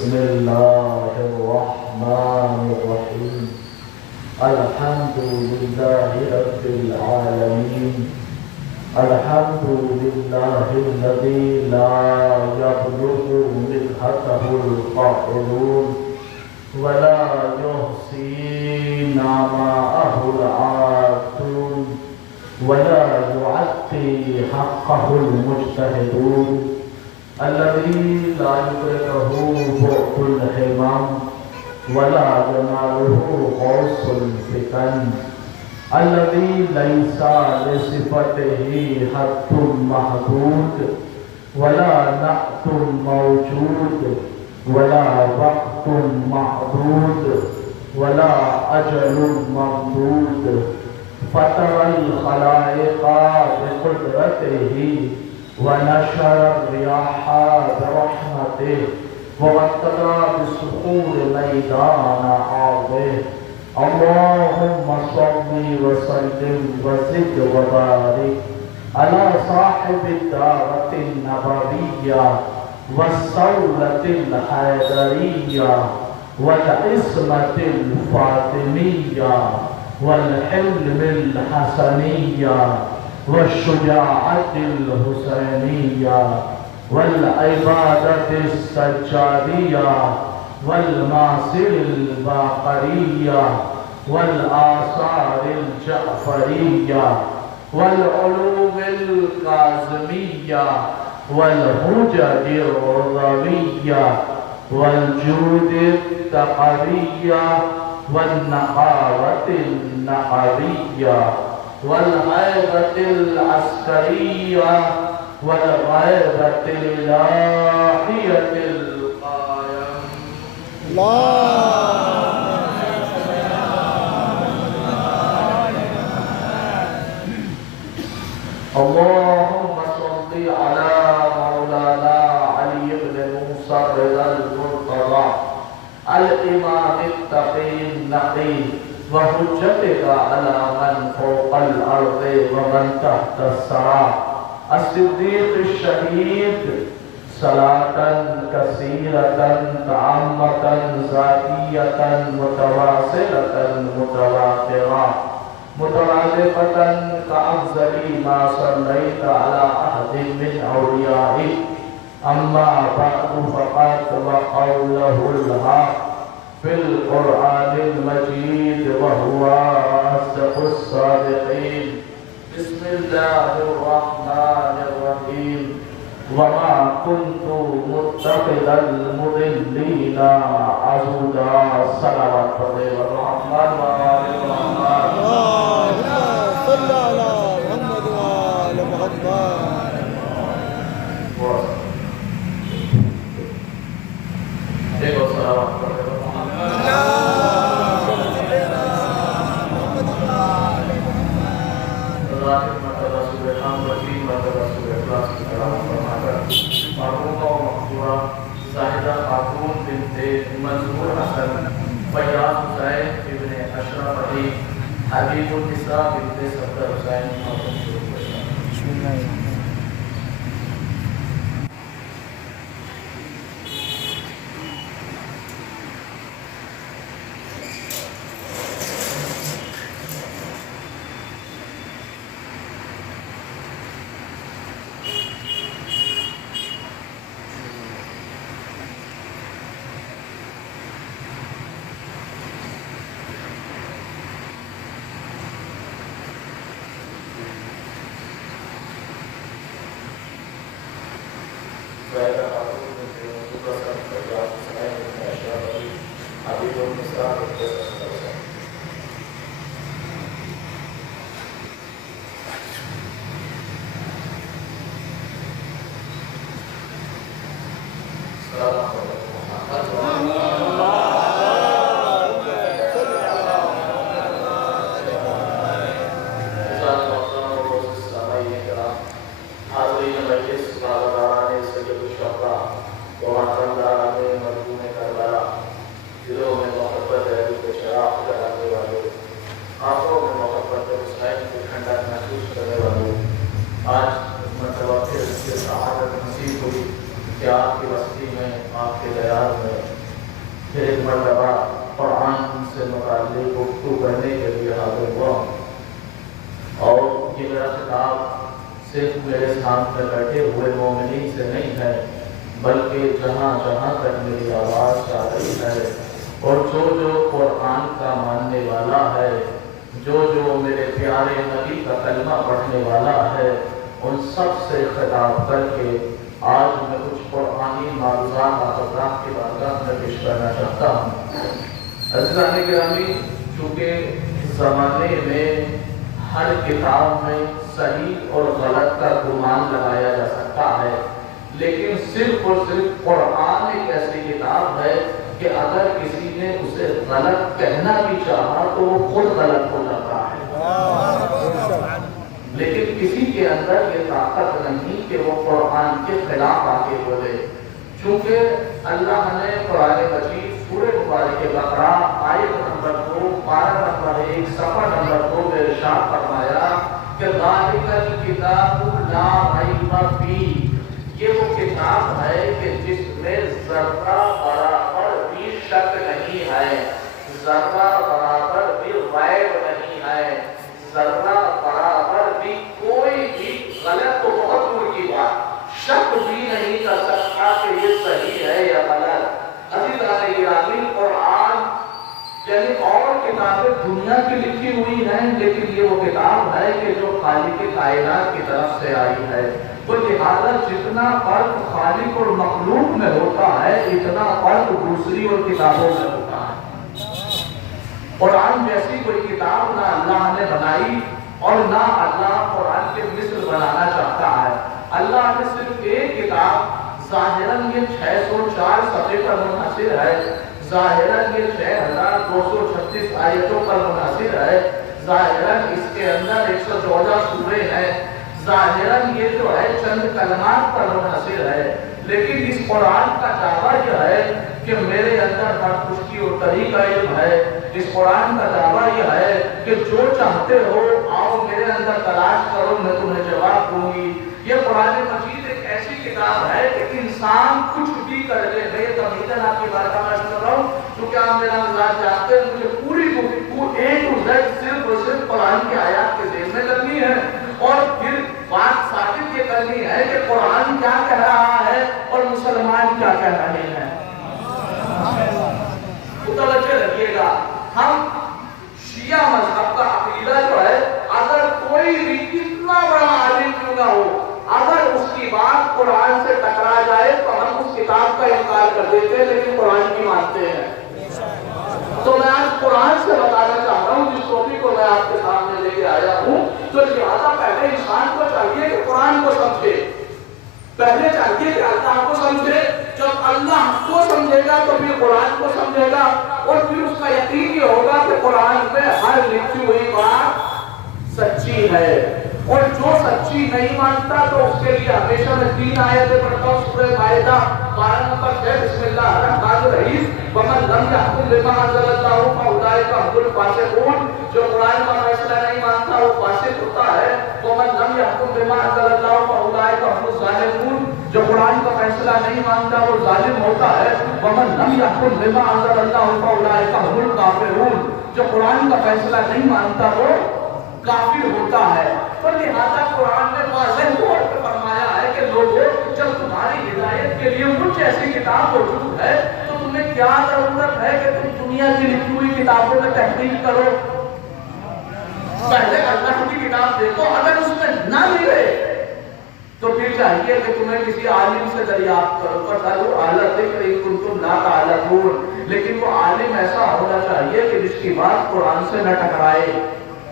بسم الله الرحمن الرحيم الحمد لله رب العالمين الحمد لله الذي لا يبلغ مدحته القائلون ولا يحصي نعماءه العادون ولا يعطي حقه المجتهدون الذي لا يدركه بعد الهمم ولا يناله غوث الفتن الذي ليس لصفته حد محدود ولا نعت موجود ولا وقت معدود ولا أجل ممدود فطر الخلائق بقدرته ونشر الرياح برحمته وغطى بصخور ميدان عرضه اللهم صل وسلم وزد وبارك على صاحب الدعوة النبوية والصولة الحيدرية والعصمة الفاطمية والحلم الحسنية والشجاعة الحسينية والعبادة السجادية والماصر الباقرية والآثار الجعفرية والعلوم الكاظمية والحجج الرضوية والجود التقوية والنقاوة النقوية والغيبة العسكرية والغيبة الإلهية القائم اللهم صل على مولانا علي بن موسى رضا المرتضى الإمام التقي النقي وحجتك على من فوق الأرض ومن تحت الثرى الصديق الشهيد صلاة كثيرة عامة ذاتية متواصلة متواترة مترادفة كأفضل ما صليت على أحد من أوليائك أما بعد فقد وقوله الحق في القرآن المجيد وهو أصدق الصادقين بسم الله الرحمن الرحيم وما كنت متخذ المضلين عضدا صلوات الله الرحمن وآل الرحمن صل على محمد وآل محمد دیکھو صلوات زاہدہ خاتون بنت منصور حسن فیاض حسین ابن اشرف علی حبیب النساء بنت صفدر حسین بسم اللہ سے متعلق گفتگو کرنے کے لیے حاضر ہوا اور یہ میرا خطاب صرف میرے سامنے بیٹھے ہوئے مومنین سے نہیں ہے بلکہ جہاں جہاں تک میری آواز جا رہی ہے اور جو قرآن کا ماننے والا ہے جو میرے پیارے نبی کا کلمہ پڑھنے والا ہے ان سب سے خطاب کر کے آج میں کچھ قرآنی معروضات آپ حضرات کی بارگاہ میں پیش کرنا چاہتا ہوں۔ عزیزان گرامی، چونکہ زمانے میں ہر کتاب میں صحیح اور غلط کا گمان لگایا جا سکتا ہے، لیکن صرف اور صرف قرآن ایک ایسی کتاب ہے کہ اگر کسی نے اسے غلط کہنا بھی چاہا تو وہ خود غلط ہو جاتا ہے، لیکن کسی کے اندر یہ طاقت نہیں کہ وہ قرآن کے خلاف آ کے بولے۔ چونکہ اللہ نے قرآن مجید سورہ مبارکہ بقرہ آیت نمبر 2 پارہ نمبر 1 صفحہ نمبر 2 میں ارشاد فرمایا کہ ذالک الکتاب لا ریب فیہ، یہ وہ کتاب ہے کہ جس میں ذرہ برابر بھی شک نہیں ہے، ذرہ برابر بھی ریب نہیں ہے، ذرہ برابر بھی کوئی بھی غلط تو بہت دور کی بات شک بھی نہیں کر سکتا کہ یہ صحیح ہے یا غلط۔ عزیزان گرامی، قرآن یعنی اور کتابیں دنیا کی لکھی ہوئی ہیں، لیکن یہ وہ کتاب ہے کہ جو خالق کائنات کی طرف سے آئی ہے، تو لہٰذا جتنا فرق خالق اور مخلوق میں ہوتا ہے اتنا فرق دوسری اور کتابوں میں ہوتا ہے۔ قرآن جیسی کوئی کتاب نہ اللہ نے بنائی اور نہ اللہ قرآن کے مثل بنانا چاہتا ہے۔ اللہ نے صرف ایک کتاب، ظاہراً یہ 604 صفحے پر منحصر ہے، ظاہراً یہ 6236 آیتوں پر منحصر ہے، ظاہراً اس کے اندر 114 سورے ہیں، ظاہراً یہ جو ہے چند کلمات پر منحصر ہے، لیکن اس قرآن کا دعویٰ یہ ہے کہ میرے اندر ہر خشکی اور طریق علم ہے۔ اس قرآن کا دعویٰ یہ ہے کہ جو چاہتے ہو آؤ میرے اندر تلاش کرو، میں تمہیں جواب دوں گی۔ یہ قرآن مجید ایک ایسی کتاب ہے کہ انسان کچھ بھی کر لے۔ میں یہ تمہیدن آپ کی بارگاہ میں کر رہا ہوں کیونکہ آپ میرا مزاج جانتے ہیں، مجھے پوری گفتگو A to Z صرف اور صرف قرآن کی آیات کے ذیل میں کرنی ہے، اور پھر بات ثابت یہ کرنی ہے کہ قرآن کیا کہہ رہا ہے اور مسلمان کیا کہہ رہے ہیں۔ متوجہ رکھیے گا، ہم شیعہ مذہب کا عقیدہ جو ہے، اگر کوئی بھی کتنا بڑا عالم کیوں نہ ہو، اگر اس کی بات قرآن سے ٹکرا جائے تو ہم اس کتاب کا انکار کر دیتے ہیں، لیکن قرآن کی مانتے ہیں۔ تو میں آج قرآن سے بتانا چاہتا ہوں جس ٹاپک کو میں آپ کے سامنے لے کے آیا ہوں، تو لہٰذا پہلے انسان کو چاہیے کہ قرآن کو سمجھے، پہلے چاہیے کہ اللہ کو سمجھے، جب اللہ کو سمجھے گا تو پھر قرآن کو سمجھے گا، اور پھر اس کا یقین یہ ہوگا کہ قرآن میں ہر لکھی ہوئی بات سچی ہے، اور جو سچی نہیں مانتا تو اس کے لیے ہمیشہ میں 3 آیتیں پڑھتا ہوں۔ سورہ مائدہ 12 نمبر 6، بسم اللہ الرحمن الرحیم، وَمَن لَّمْ يَحْكُم بِمَا أَنزَلَ اللَّهُ فَأُولَٰئِكَ هُمُ الْفَاسِقُونَ، جو قرآن کا فیصلہ نہیں مانتا وہ فاسق ہوتا ہے۔ وَمَن لَّمْ يَحْكُم بِمَا أَنزَلَ اللَّهُ فَأُولَٰئِكَ هُمُ الظَّالِمُونَ، جو قرآن کا فیصلہ نہیں مانتا وہ ظالم ہوتا ہے۔ وَمَن لَّمْ يَحْكُم بِمَا أَنزَلَ اللَّهُ فَأُولَٰئِكَ هُمُ الْكَافِرُونَ، جو قرآن کا فیصلہ نہیں مانتا وہ کافر ہوتا ہے۔ تو لہذا قرآن نے واضح طور پر فرمایا ہے کہ لوگوں، جب تمہاری ہدایت کے لیے مجھ ایسی کتاب موجود ہے تو تمہیں کیا ضرورت ہے کہ تم دنیا کی لکھی ہوئی کتابوں میں تحقیق کرو؟ پہلے اللہ کی کتاب دیکھو، اگر اس میں نہ ملے تو پھر چاہیے کہ تمہیں کسی عالم سے دریافت کرو، فَاسْأَلُوا أَهْلَ الذِّكْرِ إِن كُنتُمْ لَا تَعْلَمُونَ، لیکن وہ عالم ایسا ہونا چاہیے کہ جس کی بات قرآن سے نہ ٹکرائے۔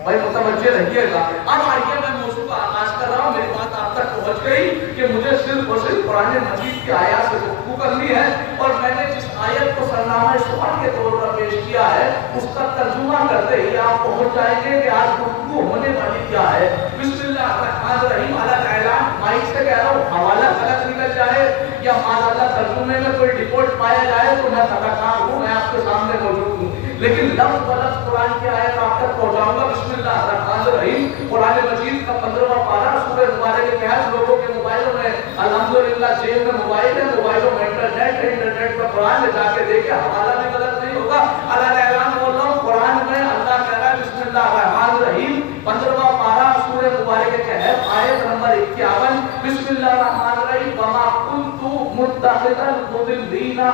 بھائی متوجہ رہیے گا۔ اب آئیے میں موضوع کا آغاز کر رہا ہوں، میری بات آپ تک پہنچ گئی کہ مجھے صرف اور صرف قرآن مجید کی آیات سے گفتگو کرنی ہے، اور میں نے جس آیت کو سرنامہ سوال کے طور پر پیش کیا ہے اس کا ترجمہ کرتے ہی آپ پہنچ جائیں گے کہ آج گفتگو ہونے والی کیا ہے۔ بسم اللہ الرحمن الرحیم، اعلان مائک سے کہہ رہا ہوں، حوالہ غلط نکل جائے یا معاذ ترجمے میں کوئی ڈیفالٹ پایا جائے تو میں خطاکار ہوں، میں آپ کے سامنے موجود ہوں، لیکن لفظ بلفظ قرآن کی آیت آپ تک پہنچاؤں گا۔ بسم اللہ الرحمن الرحیم، قرآن مجید کا 15واں پارہ، سورہ مبارکہ کے تحت لوگوں کے موبائلوں میں الحمدللہ جیب میں موبائل ہے، موبائلوں میں انٹرنیٹ ہے، انٹرنیٹ پر قرآن لے جا کے دیکھے، حوالہ بھی غلط نہیں ہوگا۔ اللہ اعلان بول رہا ہوں،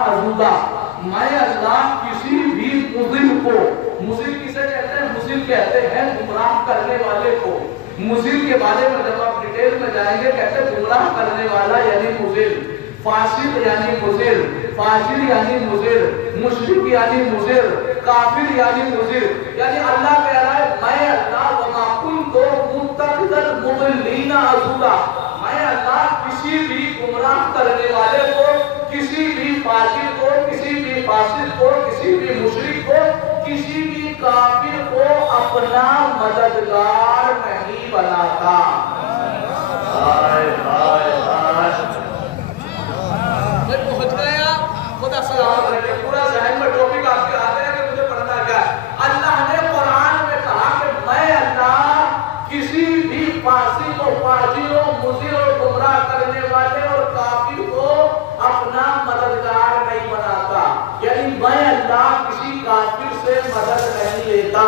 عضودا، میں اللہ کسی بھی مضل کو، مضل کسے کہتے ہیں؟ مضل کہتے ہیں گمراہ کرنے والے کو. مضل کے بارے میں جب آپ ڈیٹیل میں جائیں گے کہتے ہیں گمراہ کرنے والا یعنی مضل، فاسق یعنی مضل، فاجر یعنی مضل، مشرک یعنی مضل، کافر یعنی مضل. یعنی اللہ کہہ رہا ہے میں اللہ وما کنت متخذ المضلین عضدا، میں اللہ کسی بھی گمراہ کرنے والے کو، کسی بھی فاجر کو، کسی بھی فاسق کو، کسی بھی مشرک کو، کسی بھی کافر کو اپنا مددگار نہیں بناتا. میں پہنچ گئے آپ، خدا سلامت رکھے. پورا ذہن میں ٹاپک آپ کے آتے ہیں کہ مجھے پڑھنا کیا ہے. اللہ نے قرآن میں کہا کہ میں اللہ کسی بھی فاسق و فاجر و مضل اور گمراہ کرنے والے اور کافر کو اپنا مددگار نہیں بناتا. یعنی میں اللہ کسی کافر سے مدد نہیں لیتا.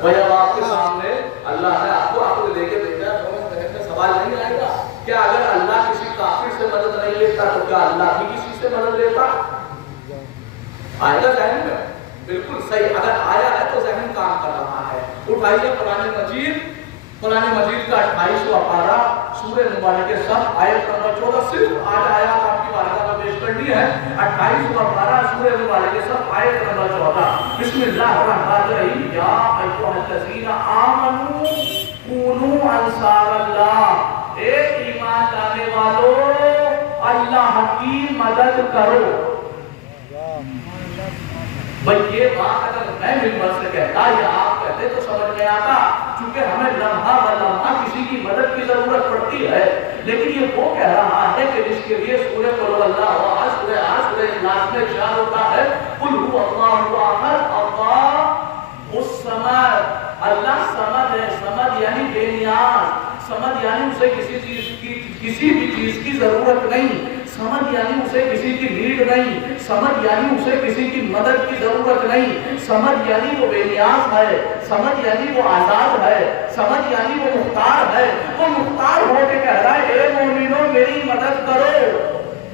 بھائی اب آپ کے سامنے اللہ نے آپ کو عقل دے کے بھیجا ہے، سوال نہیں آئے گا کیا اگر اللہ کسی کافر سے مدد نہیں لیتا تو کیا اللہ بھی کسی سے مدد لیتا؟ آئے گا ذہن میں؟ بالکل صحیح. اگر آیا ہے تو ذہن کام کر رہا ہے. اٹھائیے قرآن مجید، قرآن مجید کا 28واں پارہ سورہ مبارکہ صف آیت نمبر 14. صرف آج آیات آپ کی بارگاہ میں پیش کرنی ہے. 28واں پارہ سورہ مبارکہ صف آیت نمبر 14. بسم اللہ الرحمن الرحیم. یا ایھا الذین آمنوا کونوا انصار اللہ، اے ایمان لانے والو اللہ کی مدد کرو. بھئی یہ بات اگر میں ممبر سے کہتا یا آپ کہتے تو سمجھ میں آتا، چونکہ ہمیں لمحہ بلمحہ کسی کی مدد کی ضرورت پڑتی ہے. لیکن یہ وہ کہہ رہا ہے کہ جس کے لیے سورہ قل هو اللہ احد، سورہ سورہ اخلاص میں ارشاد ہوتا ہے قل هو اللہ احد اللہ الصمد. اللہ صمد ہے. صمد یعنی بے نیاز، صمد یعنی اسے کسی چیز کی، کسی بھی چیز کی ضرورت نہیں. سمجھ یعنی اسے کسی کی نیڈ نہیں. سمجھ یعنی اسے کسی کی مدد کی ضرورت نہیں. سمجھ یعنی وہ بے نیاز ہے. سمجھ یعنی وہ آزاد ہے. سمجھ یعنی وہ مختار ہے. وہ مختار ہو کے کہہ رہا ہے اے مومنو میری مدد کرو،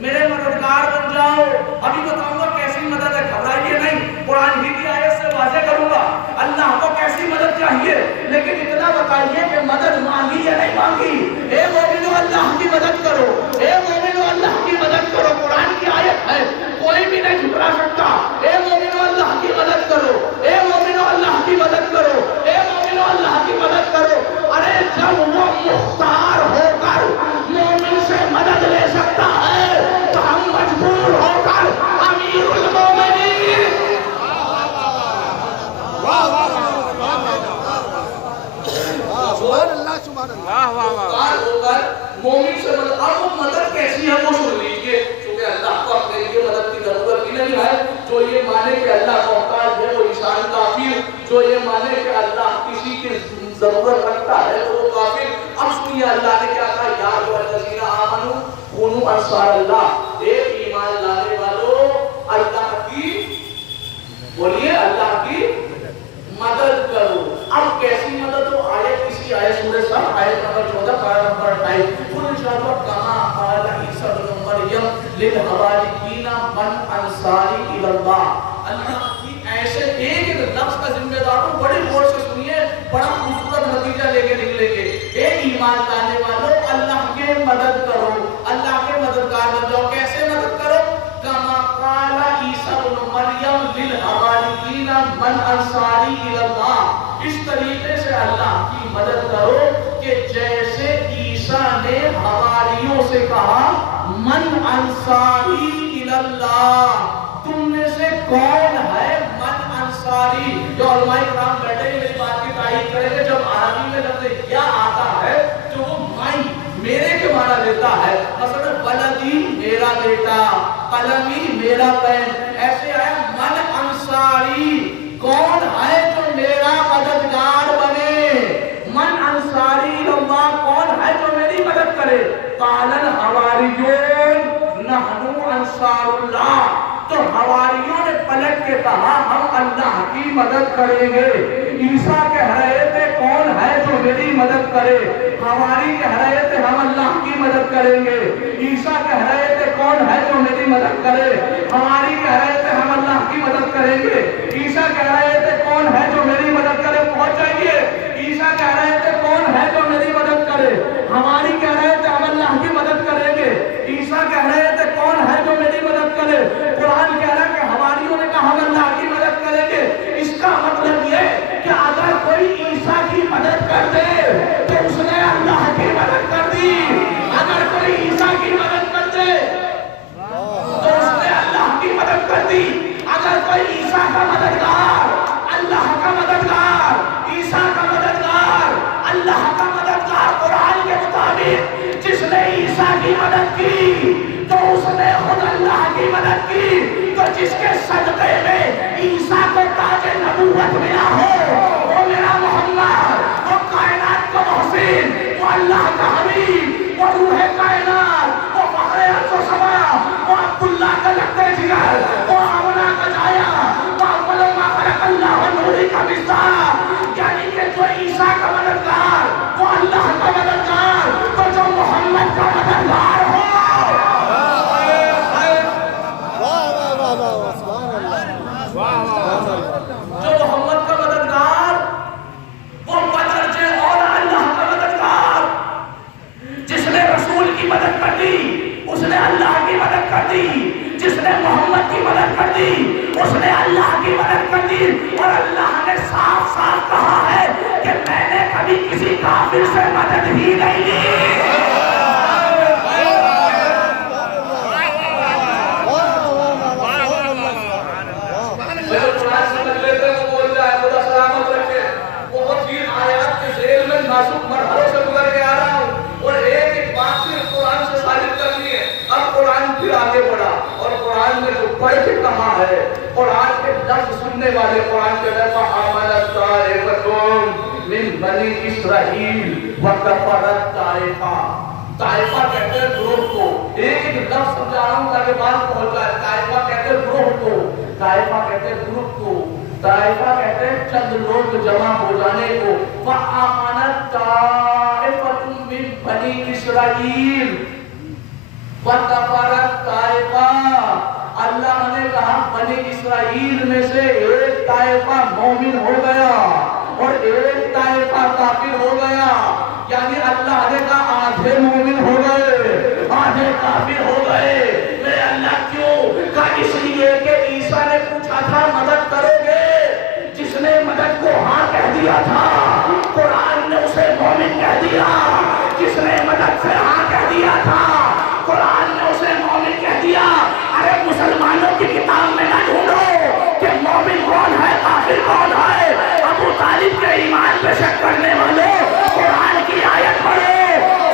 میرے مددگار بن جاؤ. ابھی بتاؤں گا کیسی مدد ہے، گھبرائیے نہیں. قرآن ہی کی آیت سے واضح کروں گا اللہ کو کیسی مدد چاہیے. لیکن اتنا بتائیے کہ مدد مانگی یا نہیں مانگی. اے مومنو اللہ کی مدد کرو، اے مومنو اللہ کی مدد کرو. قرآن کی آیت ہے، کوئی بھی نہیں جھکرا سکتا. اے مومنو اللہ کی مدد کرو، اے مومنو اللہ کی مدد کرو، اے مومنو اللہ کی مدد کرو. ارے جب وہ مختار ہو کر مومن سے مدد لے سکتا ہے تو ہم مجبور ہو کر امیر المومنین مومن سے مدد. اب وہ مدد کیسی ہے وہ سن لیجیے. چونکہ اللہ کو اپنے لیے مدد کی ضرورت ہی نہیں ہے. جو یہ مانے کہ اللہ محتاج ہے وہ انسان کافر، جو یہ مانے کہ اللہ کسی کی ضرورت رکھتا ہے تو وہ کافر. اب سنیے اللہ نے کیا کہا یا ایھا الذین آمنوا کونوا انصار اللہ، اے ایمان لانے والو اللہ کی، بولیے اللہ کی مدد کرو. اب کیسی مدد ہو؟ آیت کسی آیت سورہ صف آیت نمبر 14 پارہ نمبر 28 قل انشاءاللہ کما قال عیسی ابن مریم للحواریین من انصاری الی اللہ. اللہ کی ایسے ایک لفظ کا ذمہ دار ہوں، بڑے غور سے سنیے، بڑا خوبصورت نتیجہ لے کے نکلیں گے. اے ایمان لانے والوں اللہ کے مدد کرو، اللہ کے مددگار بن جاؤ. کیسے مدد کرو؟ کما قال عیسی ابن مریم للحواریین من انصاری الی اللہ. اس طریقے سے اللہ کی مدد کرو کہ جیسے عیسیٰ نے حواریوں سے کہا من انصاری الی اللہ، تم میں سے کون ہے من انصاری. جو علماء کرام بیٹھے ہیں میری بات کی تائید کریں گے جب عربی میں لفظ یا آتا ہے تو وہ مائی، میرے کے معنی لیتا ہے. مثلا ولدی میرا بیٹا، قلمی میرا پین، ایسے ہے من انصاری کون ہے جو میرا مددگار بنے. من انصاری اللہ کون ہے جو میری مدد کرے. قال الحواریون نحن انصار اللہ. تو حواریوں نے پلٹ کے کہا ہم اللہ کی مدد کریں گے. عیسیٰ کہہ رہے تھے کون ہے جو میری مدد کرے. حواری کہہ رہے تھے ہم اللہ کی مدد کریں گے. عیسیٰ کہہ رہے تھے کون ہے جو میری مدد کرے. حواری کہہ رہے تھے ہم اللہ کی مدد کریں گے. عیسیٰ کہہ رہے تھے کون ہے جو میری مدد کرے. پہنچ جائیے. عیسیٰ کہہ رہے تھے کون ہے جو میری مدد کرے. حواری کہہ رہے تھے ہم اللہ کی مدد کریں گے. عیسیٰ کہہ رہے تھے کون ہے جو میری مدد کرے. قرآن کہہ رہا ہے کہ حواریوں نے کہا ہم اللہ کی مدد کریں گے. اس کا مطلب یہ کہ اگر کوئی عیسیٰ کی مدد کر دے تو اس نے اللہ کی مدد کر دی. اگر کوئی عیسیٰ کی مدد کر دے تو اس نے اللہ کی مدد کر دی. اگر کوئی عیسیٰ کا مددگار، اللہ کا مددگار، عیسیٰ کا مددگار، اللہ کا مددگار قرآن کے مطابق جس نے عیسیٰ کی مدد کی تو اس نے خود اللہ کی مدد کی. تو جس کے صدقے میں عیسیٰ کو تاج نبوت ملا ہو وہ میرا محمد، وہ کائنات کا محسن، وہ اللہ کا حبیب، وہ روح کائنات، وہ فخر ارض و سما، وہ عبداللہ کا لگتے جگر، وہ آمنہ کا جایا، وہ اول ما خلق اللہ و نوری کا مصباح. یعنی کہ جو عیسیٰ کا مددگار وہ اللہ کا مددگار، تو جو محمد کا مددگار ہو جو محمد کا مددگار وہ بدرجے اور اللہ کا مددگار. جس نے رسول کی مدد کر دی اس نے اللہ کی مدد کر دی. جس نے محمد کی مدد کر دی اس نے اللہ کی مدد کر دی. اور اللہ نے صاف صاف کہا ہے کہ میں نے کبھی کسی کافر سے مدد ہی نہیں لی. مرحلوں سے گزر کے آ رہا ہوں اور ایک ایک بات سے قرآن سے ثابت کرنی ہے. اب قرآن پھر آگے بڑھا اور قرآن نے جو پڑھ کے کہا ہے، قرآن کے لفظ سننے والے قرآن کے لفظ آمنت طائفتٌ من بنی اسرائیل وکفرت طائفہ. طائفہ کہتے ہیں گروہ کو. ایک ایک لفظ سمجھا رہا ہوں تاکہ بات پہنچ جائے. طائفہ کہتے ہیں گروہ کو، طائفہ کہتے ہیں گروپ کو، طائفہ کہتے ہیں چند لوگ جمع ہو جانے کو. فآمنت طائفۃ من بنی اسرائیل وکفرت طائفہ. اللہ نے کہا بنی اسرائیل میں سے ایک طائفہ مومن ہو گیا اور ایک طائفہ کافر ہو گیا. یعنی اللہ نے کہا آدھے مومن ہو گئے آدھے کافر ہو گئے. میرے اللہ کیوں؟ کہا اس لیے کہ عیسیٰ نے پوچھا تھا مدد کرو گے. جس نے مدد کو ہاں کہہ دیا تھا قرآن نے اسے مومن کہہ دیا. جس نے مدد سے ہاں کہہ دیا تھا قرآن نے اسے مومن کہہ دیا. ارے مسلمانوں کی کتاب میں نہ ڈھونڈو کہ مومن کون ہے کافر کون ہے. ابو طالب کے ایمان پہ شک کرنے والوں قرآن کی آیت پڑھو.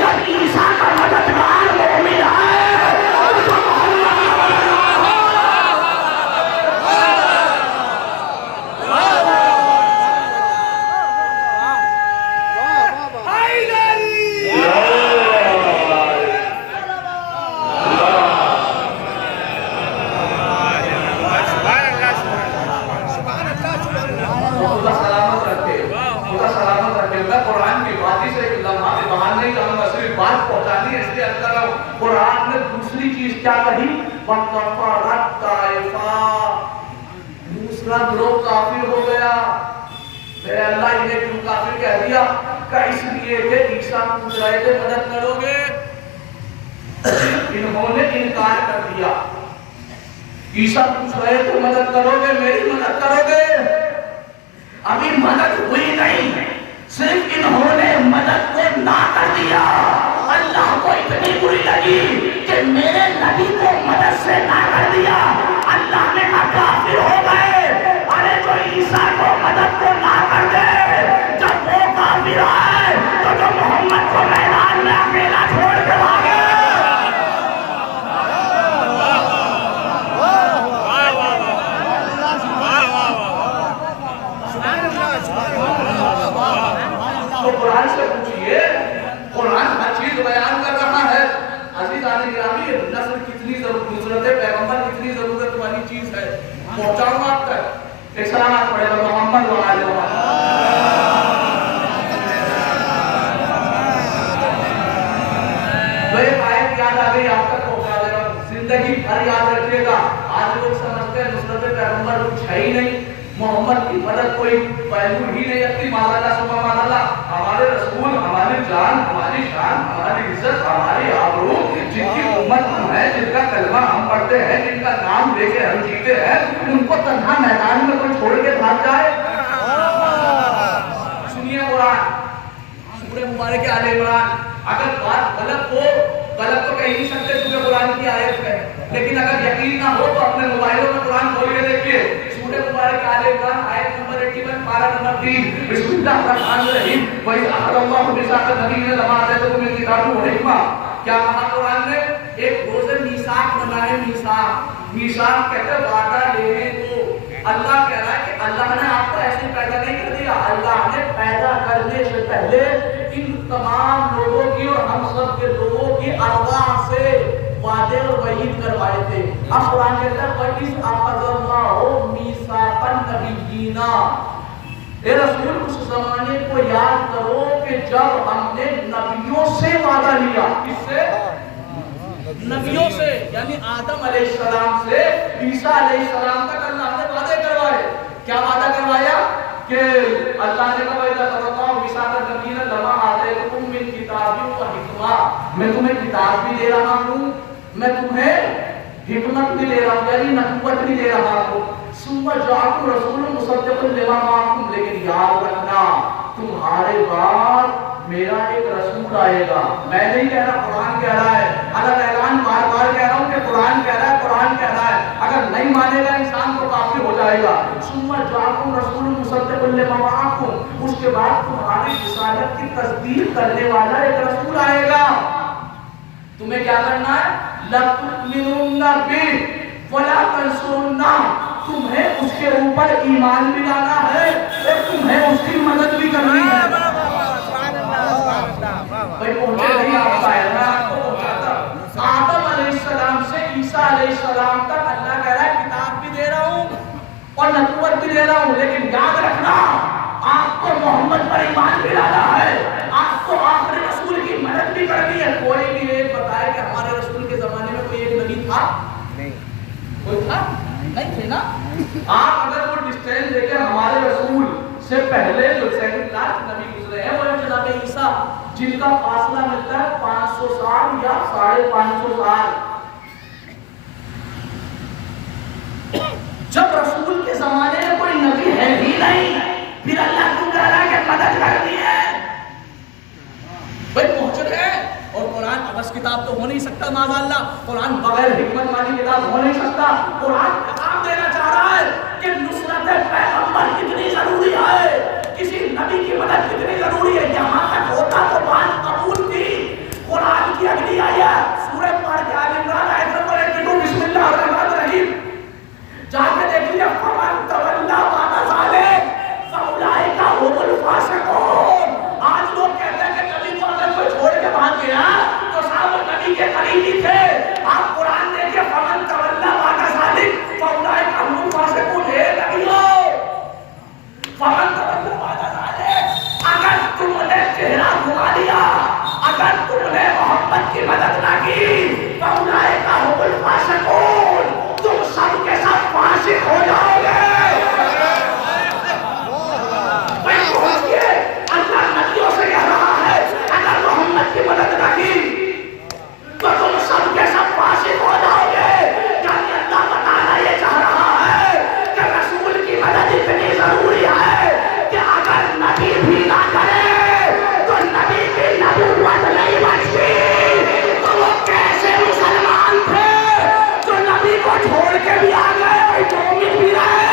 جب عیسیٰ کا مددگار مومن ہے تو قرآن نے دوسری چیز کیا کہی؟ وَكَفَرَتْ طَائِفَةٌ. دوسرا گروہ کافر ہو گیا. میرے اللہ انہیں کیوں کافر کہہ دیا؟ کہ اس لیے کہ عیسیٰ پوچھ رہے تھے مدد کرو گے، انہوں نے انکار کر دیا. عیسیٰ پوچھ رہے تھے مدد کرو گے، میری مدد کرو گے. ابھی مدد ہوئی نہیں، صرف انہوں نے مدد کو نہ کر دیا. اللہ کو اتنی بری لگی کہ میرے نبی کو مدد سے نہ کر دیا. اللہ نے کہا کافر ہو گئے. ارے جو عیسیٰ کو مدد کو نہ کر دے جب وہ کافر آئے تو جو محمد کو میدان میں اکیلا چھوڑ کے بھاگے. تو قرآن سے پوچھئے، قرآن ہر چیز بیان کر رہا ہے. عزیزان گرامی، نصر کتنی ضرورت ہے، پیغمبر کتنی ضرورت ایک سلامات پڑھے گا محمد و آل محمد. تو ایک آیت یاد آ گئی آپ تک پہنچا دے گا, زندگی بھر یاد رکھیے گا. آج لوگ سمجھتے ہیں نصرت پیغمبر کچھ ہے ہی نہیں, محمد کی مدد کوئی پہلو ہی نہیں رکھتی. ماذا سبحان اللہ, ہمارے رسول, ہماری جان, ہماری شان, ہماری عزت, ہماری آبرو, جن کی امت ہم ہیں, جن کا کلمہ ہم پڑھتے ہیں, جن کا نام لے کے ہم جیتے ہیں, ان کو تنہا میدان میں کوئی چھوڑ کے بھاگ جائے. سنیے قرآن سورہ مبارک آل عمران. اگر بات غلط ہو, غلط تو کہہ نہیں سکتے سورہ قرآن کی آیت ہے, لیکن اگر یقین نہ ہو تو اپنے موبائلوں میں قرآن کھول کے دیکھیے. سورہ مبارک آل عمران آیت نمبر 81 پارہ نمبر 3. بسم اللہ الرحمن الرحیم. وَإِذْ أَخَذَ اللَّهُ مِيثَاقَ النَّبِيِّينَ لَمَا آتَيْتُكُم مِّن كِتَابٍ وَحِكْمَةٍ. کیا کہا قرآن نے؟ ایک روزے میثاق بنائے. میثاق کہتے ہیں وعدہ لینے کو. اللہ کہہ رہا ہے کہ اللہ نے آپ کو ایسے پیدا نہیں کر دیا, اللہ نے پیدا کرنے سے پہلے ان تمام لوگوں کی اور ہم سب کے لوگوں کی ارواح سے وعدے اور وعید کروائے تھے. اب قرآن کہتا ہے وَإِذْ أَخَذَ اللَّهُ مِيثَاقَ النَّبِيِّينَ. اے رسول اس زمانے کو یاد کرو کہ جب ہم نے نبیوں سے وعدہ لیا. کس سے؟ نبیوں سے, یعنی آدم علیہ السلام سے عیسیٰ علیہ السلام تک اللہ نے وعدے کروائے. کیا وعدہ کروایا؟ کہ اللہ نے کہا وَإِذَا أَخَذَ اللَّهُ مِيثَاقَ النَّبِيِّينَ لَمَا آتَيْتُكُم مِّن كِتَابٍ وَحِكْمَةٍ. میں تمہیں کتاب بھی دے رہا ہوں, میں تمہیں حکمت بھی دے رہا ہوں, یعنی نبوت بھی دے رہا ہوں. ثُمَّ جَاءَكُمْ رَسُولٌ مُصَدِّقٌ لِمَا مَعَكُمْ. لیکن یاد رکھنا تمہارے بعد میرا ایک رسول آئے گا. میں نہیں کہہ رہا, قرآن کہہ رہا ہے. اگر اعلان بار بار کہہ رہا ہوں کہ قرآن کہہ رہا ہے, قرآن کہہ رہا ہے, اگر نہیں مانے گا انسان تو کافر ہو جائے گا. ثُمَّ جَاءَكُمْ رَسُولٌ مُصَدِّقٌ لِمَا مَعَكُمْ. اس کے بعد تمہاری رسالت کی تصدیق کرنے والا ایک رسول آئے گا. تمہیں کیا کرنا ہے؟ لَتُؤْمِنُنَّ بِهِ وَلَا تَنصُرُنَّهُ. تمہیں اس کے اوپر ایمان بھی لانا ہے اور تمہیں اس کی مدد بھی کرنی ہے. بھائی پہنچے نہیں آپ کا ہے, میں آپ کو پہنچاتا. آدم علیہ السلام سے عیسیٰ علیہ السلام تک اللہ کہہ رہا ہے کتاب بھی دے رہا ہوں اور نبوت بھی دے رہا ہوں, لیکن یاد رکھنا آپ کو محمد پر ایمان بھی لانا ہے, آپ کو آخری رسول کی مدد بھی کرنی ہے. کوئی بھی ایک بتائے کہ ہمارے رسول کے زمانے میں کوئی ایک نبی تھا؟ نہیں. کوئی تھا؟ نہیں تھے نا. آپ اگر وہ ڈسٹینس دیکھیں ہمارے رسول سے پہلے جو سیکنڈ لاسٹ نبی گزرے ہیں وہ ہے جناب عیسیٰ, جن کا فاصلہ ملتا ہے 500 سال یا 550 سال. جب رسول کے زمانے میں کوئی نبی ہے ہی نہیں, پھر اللہ کیوں کہہ رہا ہے کہ مدد کرنی ہے؟ بھائی پہنچ رہے ہیں. اور قرآن بس کتاب تو ہو نہیں سکتا معاذ اللہ, قرآن بغیر حکمت والی کتاب ہو نہیں سکتا. قرآن پیغام دینا چاہ رہا ہے کہ نصرت پیغمبر کتنی ضروری ہے, کسی نبی کی مدد کتنی ضروری ہے. یہاں تک ہوتا تو بات قبول تھی. قرآن کی اگلی آیت سورہ مبارکہ آل عمران آیت نمبر 82. بسم اللہ الرحمن الرحیم. جا کے دیکھیے فمن تولی بعد ذلک فاولئک هم الفاسقون. آج لوگ کہتے ہیں کہ نبی کو اگر کوئی چھوڑ کے بھاگ گیا تو صاحب وہ نبی کے قریبی تھے. آپ قرآن دیکھیے فمن تولی بعد ذلک فاولئک هم الفاسقون. اے نبیوں, فمن تولی بعد ذلک, اگر تم نے چہرہ گھما لیا, اگر تم نے محمد کی مدد نہ کی, فاولئک هم الفاسقون, تم سب کے سب فاسق ہو جاؤ گے. اللہ نبیوں سے کہہ رہا ہے اگر محمد کی مدد نہ کی تو تم سب کے سب فاسق ہو جاؤ گے. یعنی اللہ بتانا یہ چاہ رہا ہے کہ رسول کی مدد اتنی ضروری ہے کہ اگر نبی بھی نہ کرے تو نبی کی نبوت نہیں بچتی. تو وہ کیسے مسلمان تھے جو نبی کو چھوڑ کے بھی آ گئے اور مومن بھی رہے.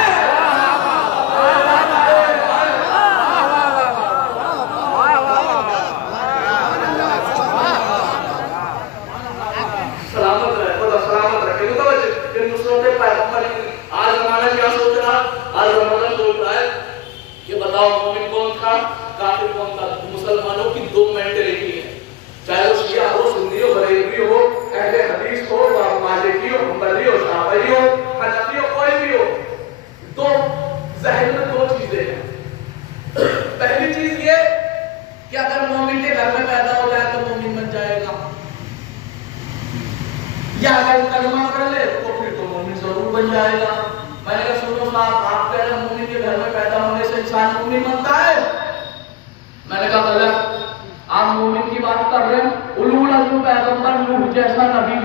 مومن کون تھا, کافر کون تھا؟ مسلمانوں کی دو مینٹلٹی ہے, چاہے وہ شیعہ ہو, سنی ہو, بریلوی ہو, اہل حدیث ہو, مالکی ہو, حنبلی ہو, شافعی ہو, حنفی ہو, کوئی بھی ہو. دو ظاہر میں دو چیزیں ہیں. پہلی چیز یہ کہ اگر مومن کے گھر میں پیدا ہو جائے تو مومن بن جائے گا, یا اگر کلمہ پڑھ لے تو پھر تو مومن ضرور بن جائے گا. میں نے کہا سنو صاحب, آپ کہہ رہے ہیں مومن کے گھر میں پیدا ہونے سے انسان مومن بنتا ہے. میں نے کہا غلط, آپ مومن کی بات کر رہے ہیں, اولو العزم پیغمبر نوح جیسا نبی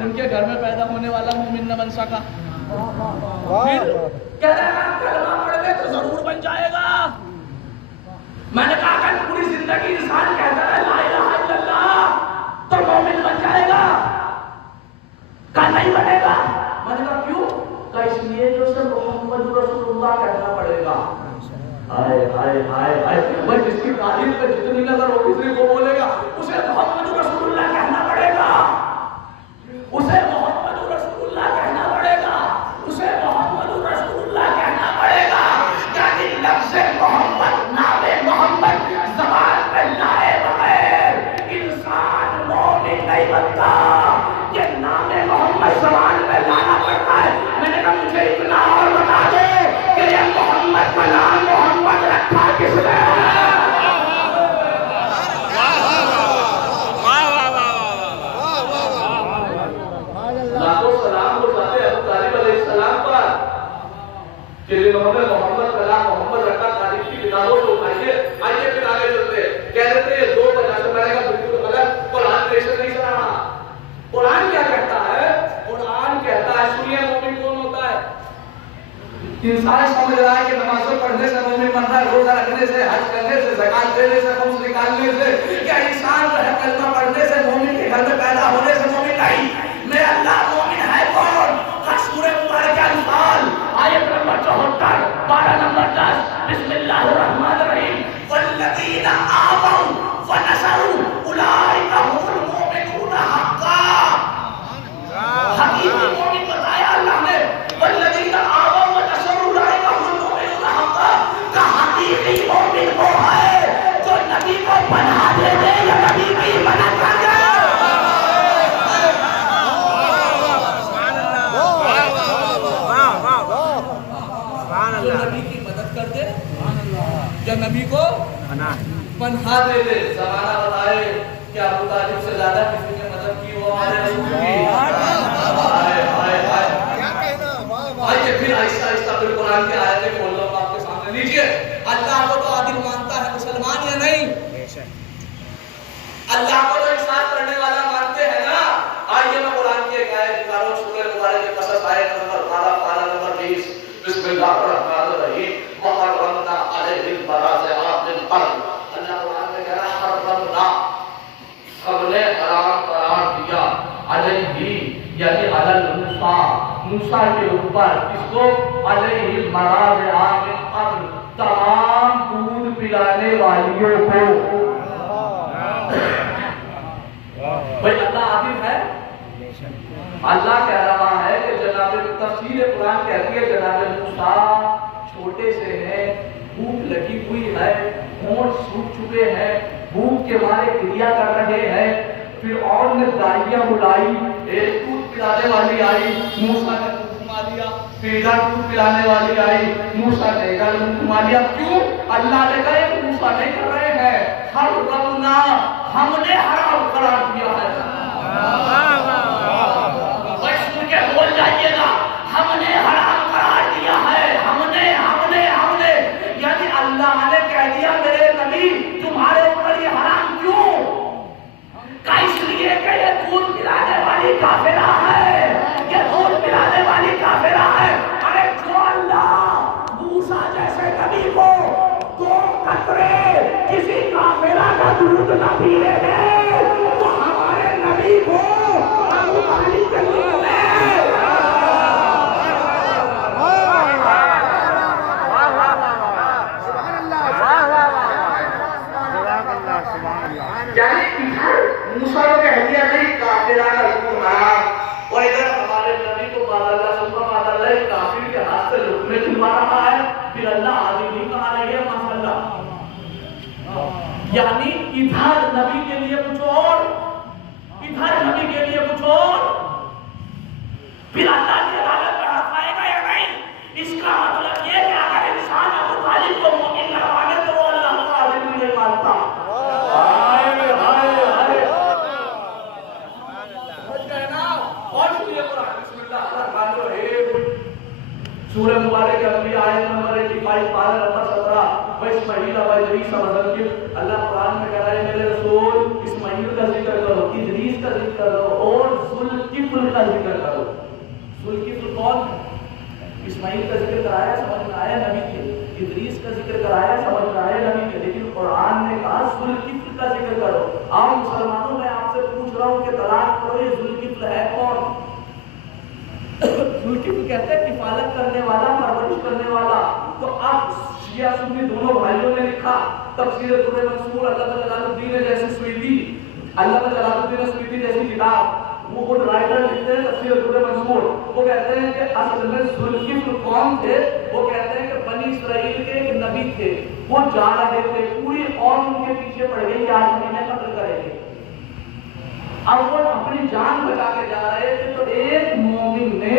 ان کے گھر میں پیدا ہونے والا مومن نہ بن سکا. پھر کہہ رہے ہیں کلمہ پڑھ لے تو ضرور بن جائے گا. میں نے کہا کہ پوری زندگی انسان کہتا ہے لا الہ الا اللہ تو مومن بن جائے گا, کہا نہیں بنے گا. میں نے کہا کیوں؟ کہا اس لیے جو سے محمد رسول اللہ کہنا پڑے گا. ہائے ہائے ہائے ہائے, بھائی جس کی تعریف پہ جتنی نظر ہوگی صرف وہ بولے گا اسے محمد رسول اللہ کہنا پڑے گا, اسے محمد رسول اللہ کہنا پڑے گا, اسے محمد رسول اللہ کہنا پڑے گا. یعنی لفظ محمد, نام محمد زبان پہ لائے بغیر انسان مومن نہیں بنتا. یہ نام محمد زبان پہ لانا پڑتا ہے. میں نے کہا مجھے اتنا اور بتا دو کہ یہ محمد کا نام محمد رکھا کس نے؟ لاکھوں سلام ہو جاتے ابو طالب علیہ السلام پر کہ جنہوں نے محمد کا نام محمد رکھا. تاریخ کی کتابوں سے اٹھائیے, آئیے پھر آگے چلتے. کہہ دیتے یہ دو وجہ سے. میں نے کہا بالکل غلط, قرآن پیشن نہیں سنا رہا. قرآن کیا کہتا ہے؟ قرآن کہتا ہے سنیے مومن کون ہوتا ہے. انسان سمجھ رہا ہے کہ نمازیں پڑھنے سے مومن بنتا ہے, روزہ رکھنے سے, حج کرنے سے, زکات دینے سے, خمس نکالنے سے. کیا انسان جو ہے کلمہ پڑھنے سے مومن کے گھر میں پیدا ہونے سے مومن نہیں؟ میرا اللہ مومن ہے کون؟ سورہ مبارکہ انفال آیت نمبر 74 پارہ نمبر 10. بسم اللہ الرحمن الرحیم. والذین آمنوا ونصروا اولئک هم المؤمنون حقا. حقیقی مومن بتایا اللہ نے. والذین آمنوا ونصروا اولئک هم المؤمنون حقا. کہ حقیقی مومن وہ ہے جو نبی کو پناہ دے دے یا نبی کی مدد کر دے. جو نبی کی مدد کر دے, جو نبی کو پناہ دے دے. زمانہ بتائے کہ ابو طالب سے زیادہ کسی نے مدد کی وہ ہمارے رسول کی. آئیے پھر آہستہ آہستہ پھر قرآن کی آیتیں کھول لو آپ کے سامنے. لیجیے, اللہ کو تو عادل مانتا ہے مسلمان یا نہیں؟ اللہ کو تو انصاف کرنے والا مانتے ہیں نا. آئیے میں قرآن کی ایک آیت دکھا رہا ہوں, سورہ مبارکہ قصص آیت نمبر 12 پارہ نمبر 20. بسم اللہ الرحمن الرحیم. وحرمنا علیہ المراضعات من قبل. اللہ قرآن میں کہہ رہا ہے حرمنا, ہم نے حرام قرار دیا, علیہ یعنی علی موسیٰ کے اوپر. کس کو؟ علیہ المراضعات من قبل, تمام دودھ پلانے والیوں کو. بھئی اللہ عادل ہے. اللہ کہہ رہا ہے کہ جناب تفسیر قرآن کہتی ہے جناب موسیٰ چھوٹے سے ہیں, بھوک لگی ہوئی ہے, ہونٹ سوکھ چکے ہیں, بھوک کے مارے کریا کر رہے ہیں. پھر اور نے دائیاں بلائی, ایک دودھ پلانے والی آئی, موسیٰ نے دودھ گھما دیا. پھر ادھر دودھ پلانے والی آئی, موسیٰ نے ادھر دودھ گھما دیا. کیوں؟ اللہ نے کہا یہ موسیٰ نہیں کر رہے ہیں, حرمنا, ہم نے حرام قرار دیا ہے. بول جائیے گا, ہم نے حرام قرار دیا ہے. ہم نے یعنی اللہ نے کہہ دیا میرے نبی تمہارے اوپر یہ حرام کیوں؟ کہ اس لیے کہ یہ دودھ پلانے والی کافرہ ہے, یہ دودھ پلانے والی کافرہ ہے. ارے جو اللہ موسیٰ جیسے نبی کو 2 قطرے کسی کافرہ کا دودھ نہ پینے دے تو ہمارے نبی کو ابو طالب کے دودھ میں موسیٰ کو کہہ دیا نہیں کافرہ کا دودھ حرام, اور ادھر ہمارے نبی کو اللہ کافر کے ہاتھ سے لقمے چھلوا رہا ہے. پھر اللہ عادل نہیں کہا رہی ہے ماشاءاللہ. یعنی ادھر نبی کے لیے کچھ اور, ادھر نبی کے لیے کچھ اور. پھر اللہ کی عدالت میں ہاتھ آئے گا سورہ مبارک اپنی آیت نمبر 85 پارہ نمبر 17 واسماعیل و ادریس وذکر، اللہ قرآن میں کہہ رہا ہے میرے رسول اسماعیل کا ذکر کرو، ادریس کا ذکر کرو اور ذوالکفل کا ذکر کرو۔ ذوالکفل کون ہے؟ اسماعیل کا ذکر کرایا سمجھ میں آیا نبی کے، ادریس کا ذکر کرایا سمجھ میں آیا نبی کے، لیکن قرآن نے کہا ذوالکفل کا ذکر کرو۔ آؤ مسلمانوں میں آپ سے پوچھ رہا ہوں کہ تلاش کرو یہ ذوالکفل ہے کون؟ ذوالکفل کہتے ہیں کفالت کرنے والا، پرورش کرنے والا۔ تو اب شیعہ سنی دونوں بھائیوں نے لکھا تفسیر در منصور، علامہ جلال الدین جیسی سویدی، علامہ جلال الدین سویدی جیسی کتاب، وہ خود رائٹر لکھتے ہیں تفسیر در منصور۔ وہ کہتے ہیں کہ اصل میں ذوالکفل کون تھے؟ وہ کہتے ہیں کہ بنی اسرائیل کے ایک نبی تھے، وہ جا رہے تھے، پوری قوم ان کے پیچھے پڑ گئی کہ آج ہمیں قتل کریں گے۔ اب وہ اپنی جان بچا کے جا رہے تھے تو ایک مومن نے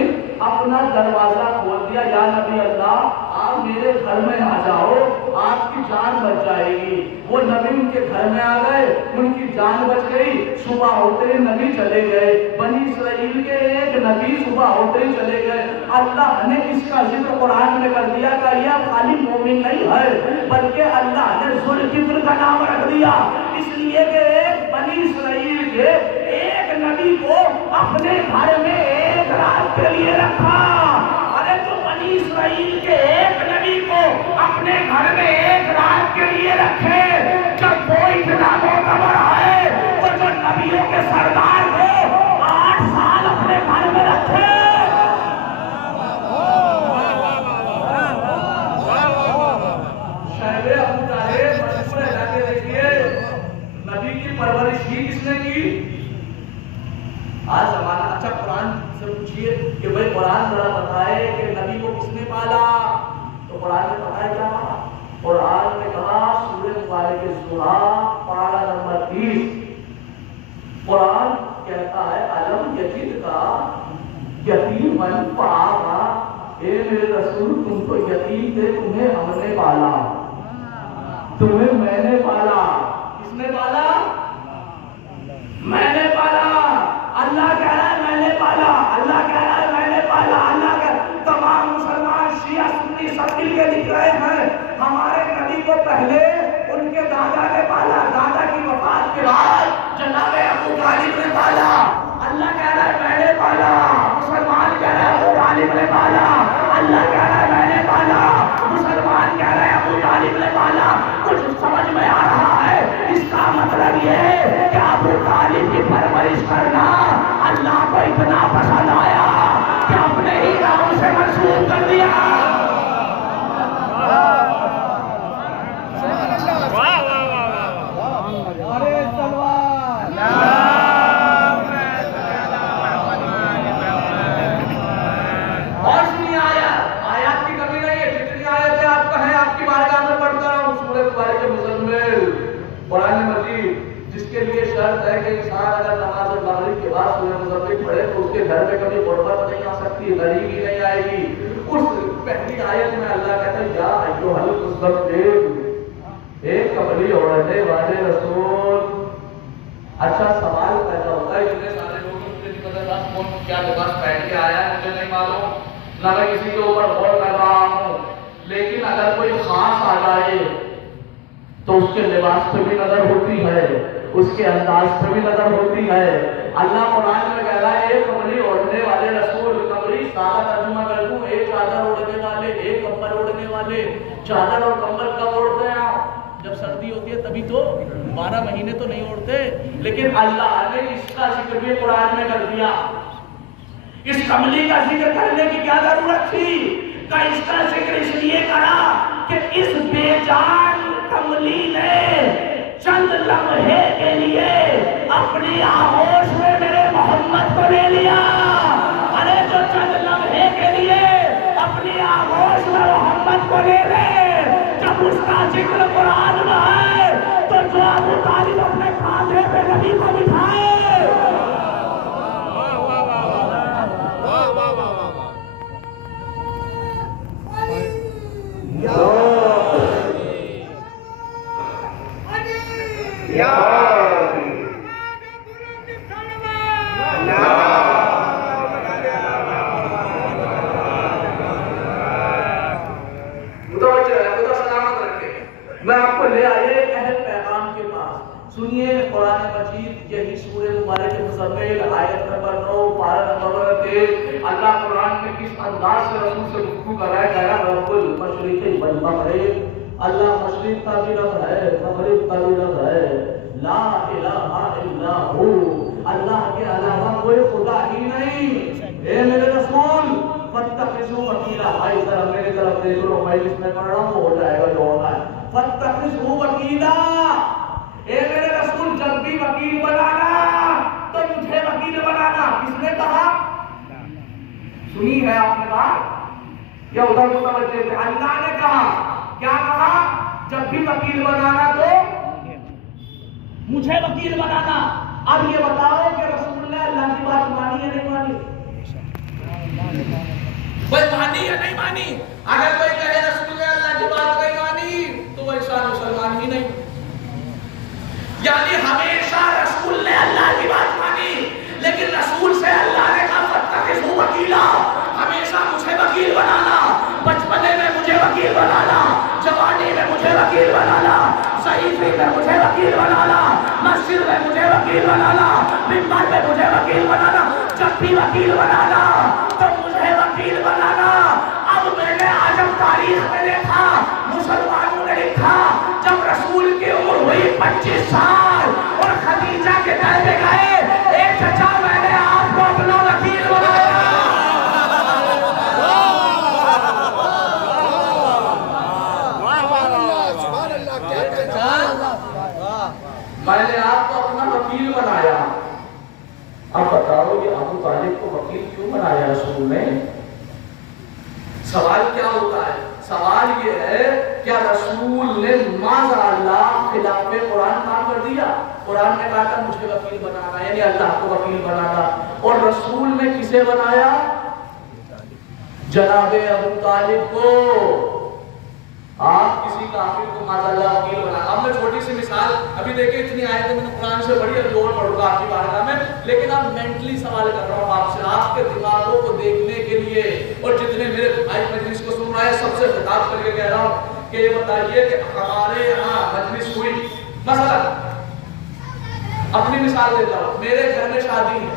اپنا دروازہ کھول دیا، یا نبی اللہ آپ میرے گھر میں آ جاؤ، آپ کی جان بچ جائے گی۔ وہ نبی ان کے گھر میں آ گئے، ان کی جان بچ گئی۔ صبح ہوتے ہی نبی چلے گئے، بنی اسرائیل کے ایک نبی صبح ہوتے ہی چلے گئے۔ اللہ نے اس کا ذکر قرآن میں کر دیا کہ یہ خالی مومن نہیں ہے، بلکہ اللہ نے ذوالکفل کا نام رکھ دیا، اس لیے کہ ایک بنی اسرائیل کے ایک نبی کو اپنے گھر میں ایک رات کے لیے رکھا۔ ارے تو بنی اسرائیل کے ایک نبی کو اپنے گھر میں ایک رات کے لیے رکھے، جب وہ اتنا معتبر ہے تو جو نبیوں کے سردار کو 8 سال اپنے گھر میں رکھے۔ شہر ابو طالب مشہور علاقے دیکھیے، نبی کی پرورش ہی کس نے کی؟ آج زمانہ اچھا قرآن سے پوچھئے کہ بھئی قرآن ذرا بتائے کہ نبی کو کس نے پالا؟ تو قرآن نے بتایا کیا؟ قرآن نے کہا سورہ مبارک زحا پارہ نمبر 30، قرآن کہتا ہے علم یجد کا یتیمن فآویٰ، اے میرے رسول تم تو یتیم تھے، تمہیں ہم نے پالا، تمہیں میں نے پالا۔ کس نے پالا؟ میں نے پالا۔ اللہ کہہ رہا ہے میں نے پالا، اللہ کہہ رہا ہے میں نے پالا۔ اللہ کا تمام مسلمان شیعہ سنی سب مل کے لکھ رہے ہیں ہمارے نبی کو پہلے ان کے دادا نے پالا، دادا کی وفات کے بعد جناب ابو طالب نے پالا۔ اللہ کہہ رہا ہے میں نے پالا، مسلمان کہہ رہا ہے ابو طالب نے پالا۔ اللہ کہہ رہا ہے میں نے پالا، مسلمان کہہ رہا ہے ابو طالب نے پالا۔ کچھ سمجھ میں آ رہا ہے؟ اس کا مطلب یہ ہے کہ ابو طالب کی پرورش کرنا اللہ کو اتنا پسند آیا کہ اپنے ہی نام سے منسوب کر دیا۔ اور سنی آیات کی کمی نہیں ہے، جتنی آیتیں آپ کا ہے آپ کی بارگاہ میں پڑھتا ہوں۔ سورہ مبارک مزمل، قرآن مجید جس کے لیے شرط ہے کہ انسان اگر نماز مغرب کے بعد سورہ مزمل پڑھے تو اس کے گھر میں کبھی غربت نہیں آ سکتی، غریبی نہیں آئے گی۔ اس پہلی آیت میں اللہ کہتا ہے یا ایھا المزمل، ایک کملی اوڑھنے والے رسول۔ اچھا سوال پیدا ہوتا ہے جتنے سارے لوگ مجھے نہیں پتا کون کیا لباس پہن کے آیا ہے، مجھے نہیں معلوم، نہ میں کسی کے اوپر غور کر رہا ہوں، لیکن اگر کوئی خاص آ جائے تو اس کے لباس پہ بھی نظر ہوتی ہے، اس کے انداز پہ بھی نظر ہوتی ہے۔ اللہ قرآن میں کہہ رہا ہے ایک کملی اوڑھنے والے رسول، کملی سادہ ترجمہ کر دوں، ایک چادر اوڑھنے والے، ایک کمبل اوڑھنے والے۔ چادر اور کمبل کب اوڑھتے ہیں آپ؟ جب سردی ہوتی ہے تبھی تو، 12 مہینے تو نہیں اوڑھتے۔ لیکن اللہ نے اس کا ذکر بھی قرآن میں کر دیا۔ اس کملی کا ذکر کرنے کی کیا ضرورت تھی؟ کہ اس کا ذکر اس لیے کرا کہ اس بے جان کملی نے چند لمحے کے لیے اپنی آغوش میں میرے محمد کو لے لیا۔ ارے جو چند لمحے کے لیے اپنی آغوش میں محمد کو لے لے، جب اس کا ذکر قرآن میں ہے تو جو ابو طالب اپنے کاندھے پہ نبی کو بٹھائے۔ میں آپ کو لے آئے ایک اہم پیغام کے پاس. سنیے قرآن مجید یہی سورہ مبارک مزمل آیت نمبر 9 پارہ نمبر 1. اللہ قرآن میں کس انداز سے رسول سے گفتگو کر رہا ہے. کہہ رہا رب المشرق والمغرب. اللہ مشرق کا بھی رب ہے, مغرب کا بھی رب ہے. لا الہ الا ہو, اللہ کے علاوہ کوئی خدا ہی نہیں. اے میرے رسول فاتخذوا وکیلا. بھائی ذرا میری طرف دیکھ لو, میں جس میں پڑھ رہا ہوں ہو جائے گا جو ہونا ہے. فاتخذوا وکیلا. اے میرے رسول جب بھی وکیل بنانا تو مجھے وکیل بنانا. کس نے کہا؟ سنی ہے آپ نے بات یا ادھر متوجہ تھے؟ اللہ نے کہا. کیا کہا؟ جب بھی وکیل بنانا تو مجھے وکیل بنانا. اب یہ بتاؤ کہ رسول نے اللہ کی بات مانی یا نہیں مانی؟ کوئی مانی یا نہیں مانی؟ اگر کوئی کہے رسول نے اللہ کی بات نہیں مانی تو وہ انسان مسلمان ہی نہیں. یعنی ہمیشہ رسول نے اللہ کی بات مانی, لیکن رسول سے اللہ نے کہا فاتخذوا وکیلا. ہمیشہ مجھے وکیل بنانا, بچپنے میں مجھے وکیل بنانا, جوانی میں مجھے وکیل بنانا, صحیفے میں مجھے وکیل بنانا, مسجد میں مجھے وکیل بنانا, منبر میں مجھے وکیل بنانا. جب بھی وکیل بنانا تو مجھے وکیل بنانا. اب میں نے عجب تاریخ میں دیکھا, مسلمانوں نے لکھا جب رسول کی عمر ہوئی 25 سال اور خدیجہ کے گھر میں گئے, ایک چچا میں نے آپ کو اپنا وکیل بنایا. میں نے آپ کو اپنا وکیل بنایا. اب بتاؤ یہ ابو طالب کو وکیل کیوں بنایا رسول نے؟ سوال کیا ہوتا ہے؟ سوال یہ ہے کیا رسول نے معاذ اللہ خلاف قرآن کام کر دیا؟ قرآن نے کہا تھا مجھے وکیل بنانا, یعنی اللہ کو وکیل بنانا, اور رسول نے کسے بنایا؟ جناب ابو طالب کو. آپ کسی کافر کو معاذ اللہ وکیل بنا. اب میں چھوٹی سی مثال, ابھی دیکھیں اتنی آیتیں میں نے قرآن سے پڑھی, ابھی اور پڑھوں گا آپ کی بارگاہ میں, لیکن اب مینٹلی سوال کر رہا ہوں آپ سے, آپ کے دماغوں کو دیکھنے کے لیے, اور جتنے میرے بھائی مجلس کو سن رہا ہے سب سے خطاب کر کے کہہ رہا ہوں کہ یہ بتائیے کہ ہمارے یہاں مجلس ہوئی, مثلا اپنی مثال دیتا ہوں, میرے گھر میں شادی ہے,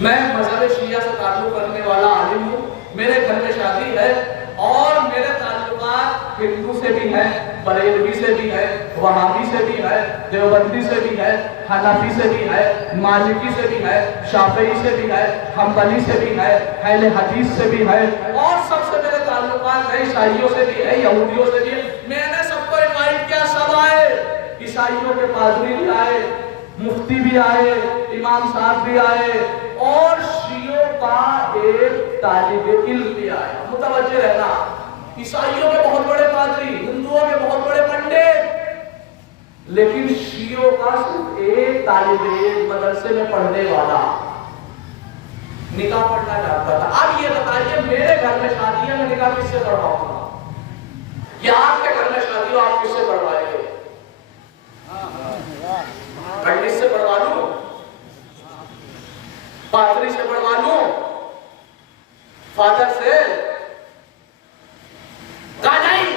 میں مذہب شیعہ سے تعلق کرنے والا عالم ہوں, میرے گھر میں شادی ہے اور میرے تعلقات ہندو سے بھی ہیں, بریلوی سے بھی ہے, وہابی سے بھی ہے, دیوبندی سے بھی ہے, حنفی سے بھی ہے, مالکی سے بھی ہے, شافعی سے بھی ہے, حنبلی سے بھی ہے, اہل حدیث سے بھی ہے, اور سب سے میرے تعلقات ہیں عیسائیوں سے بھی ہے, یہودیوں سے بھی ہے. میں نے سب کو انوائٹ کیا, سب آئے, عیسائیوں کے پادری بھی آئے, مفتی بھی آئے, امام صاحب بھی آئے, اور شیعوں کا ایک طالب علم بھی آیا. متوجہ رہنا, عیسائیوں کے بہت بڑے پادری, ہندوؤں کے بہت بڑے پنڈت, لیکن شیعوں کا صرف ایک طالب علم مدرسے میں پڑھنے والا نکاح پڑھنا چاہتا تھا. اب یہ بتائیے میرے گھر میں شادی ہے, میں نکاح کس سے پڑھواؤں گا؟ یا آپ کے گھر میں شادی ہو, آپ کس سے پڑھوائیں گے؟ پنڈت سے پڑھوا لوں, پادری سے پڑھوا لوں, فادر سے؟ کہا نہیں.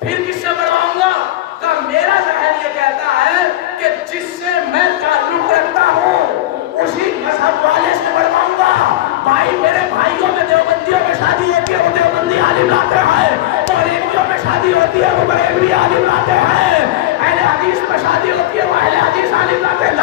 پھر کس سے پڑھواؤں گا؟ کہا میرا ذہن یہ کہتا ہے کہ جس سے میں تعلق رکھتا ہوں اسی مذہب والے سے پڑھواؤں گا. بھائی میرے بھائیوں میں دیوبندیوں میں شادی ہوتی ہے, وہ دیوبندی عالم لاتے ہیں, بریلویوں میں شادی ہوتی ہے, وہ بریلوی عالم لاتے ہیں, اہل حدیث میں شادی ہوتی ہے, وہ اہل حدیث عالم لاتے ہیں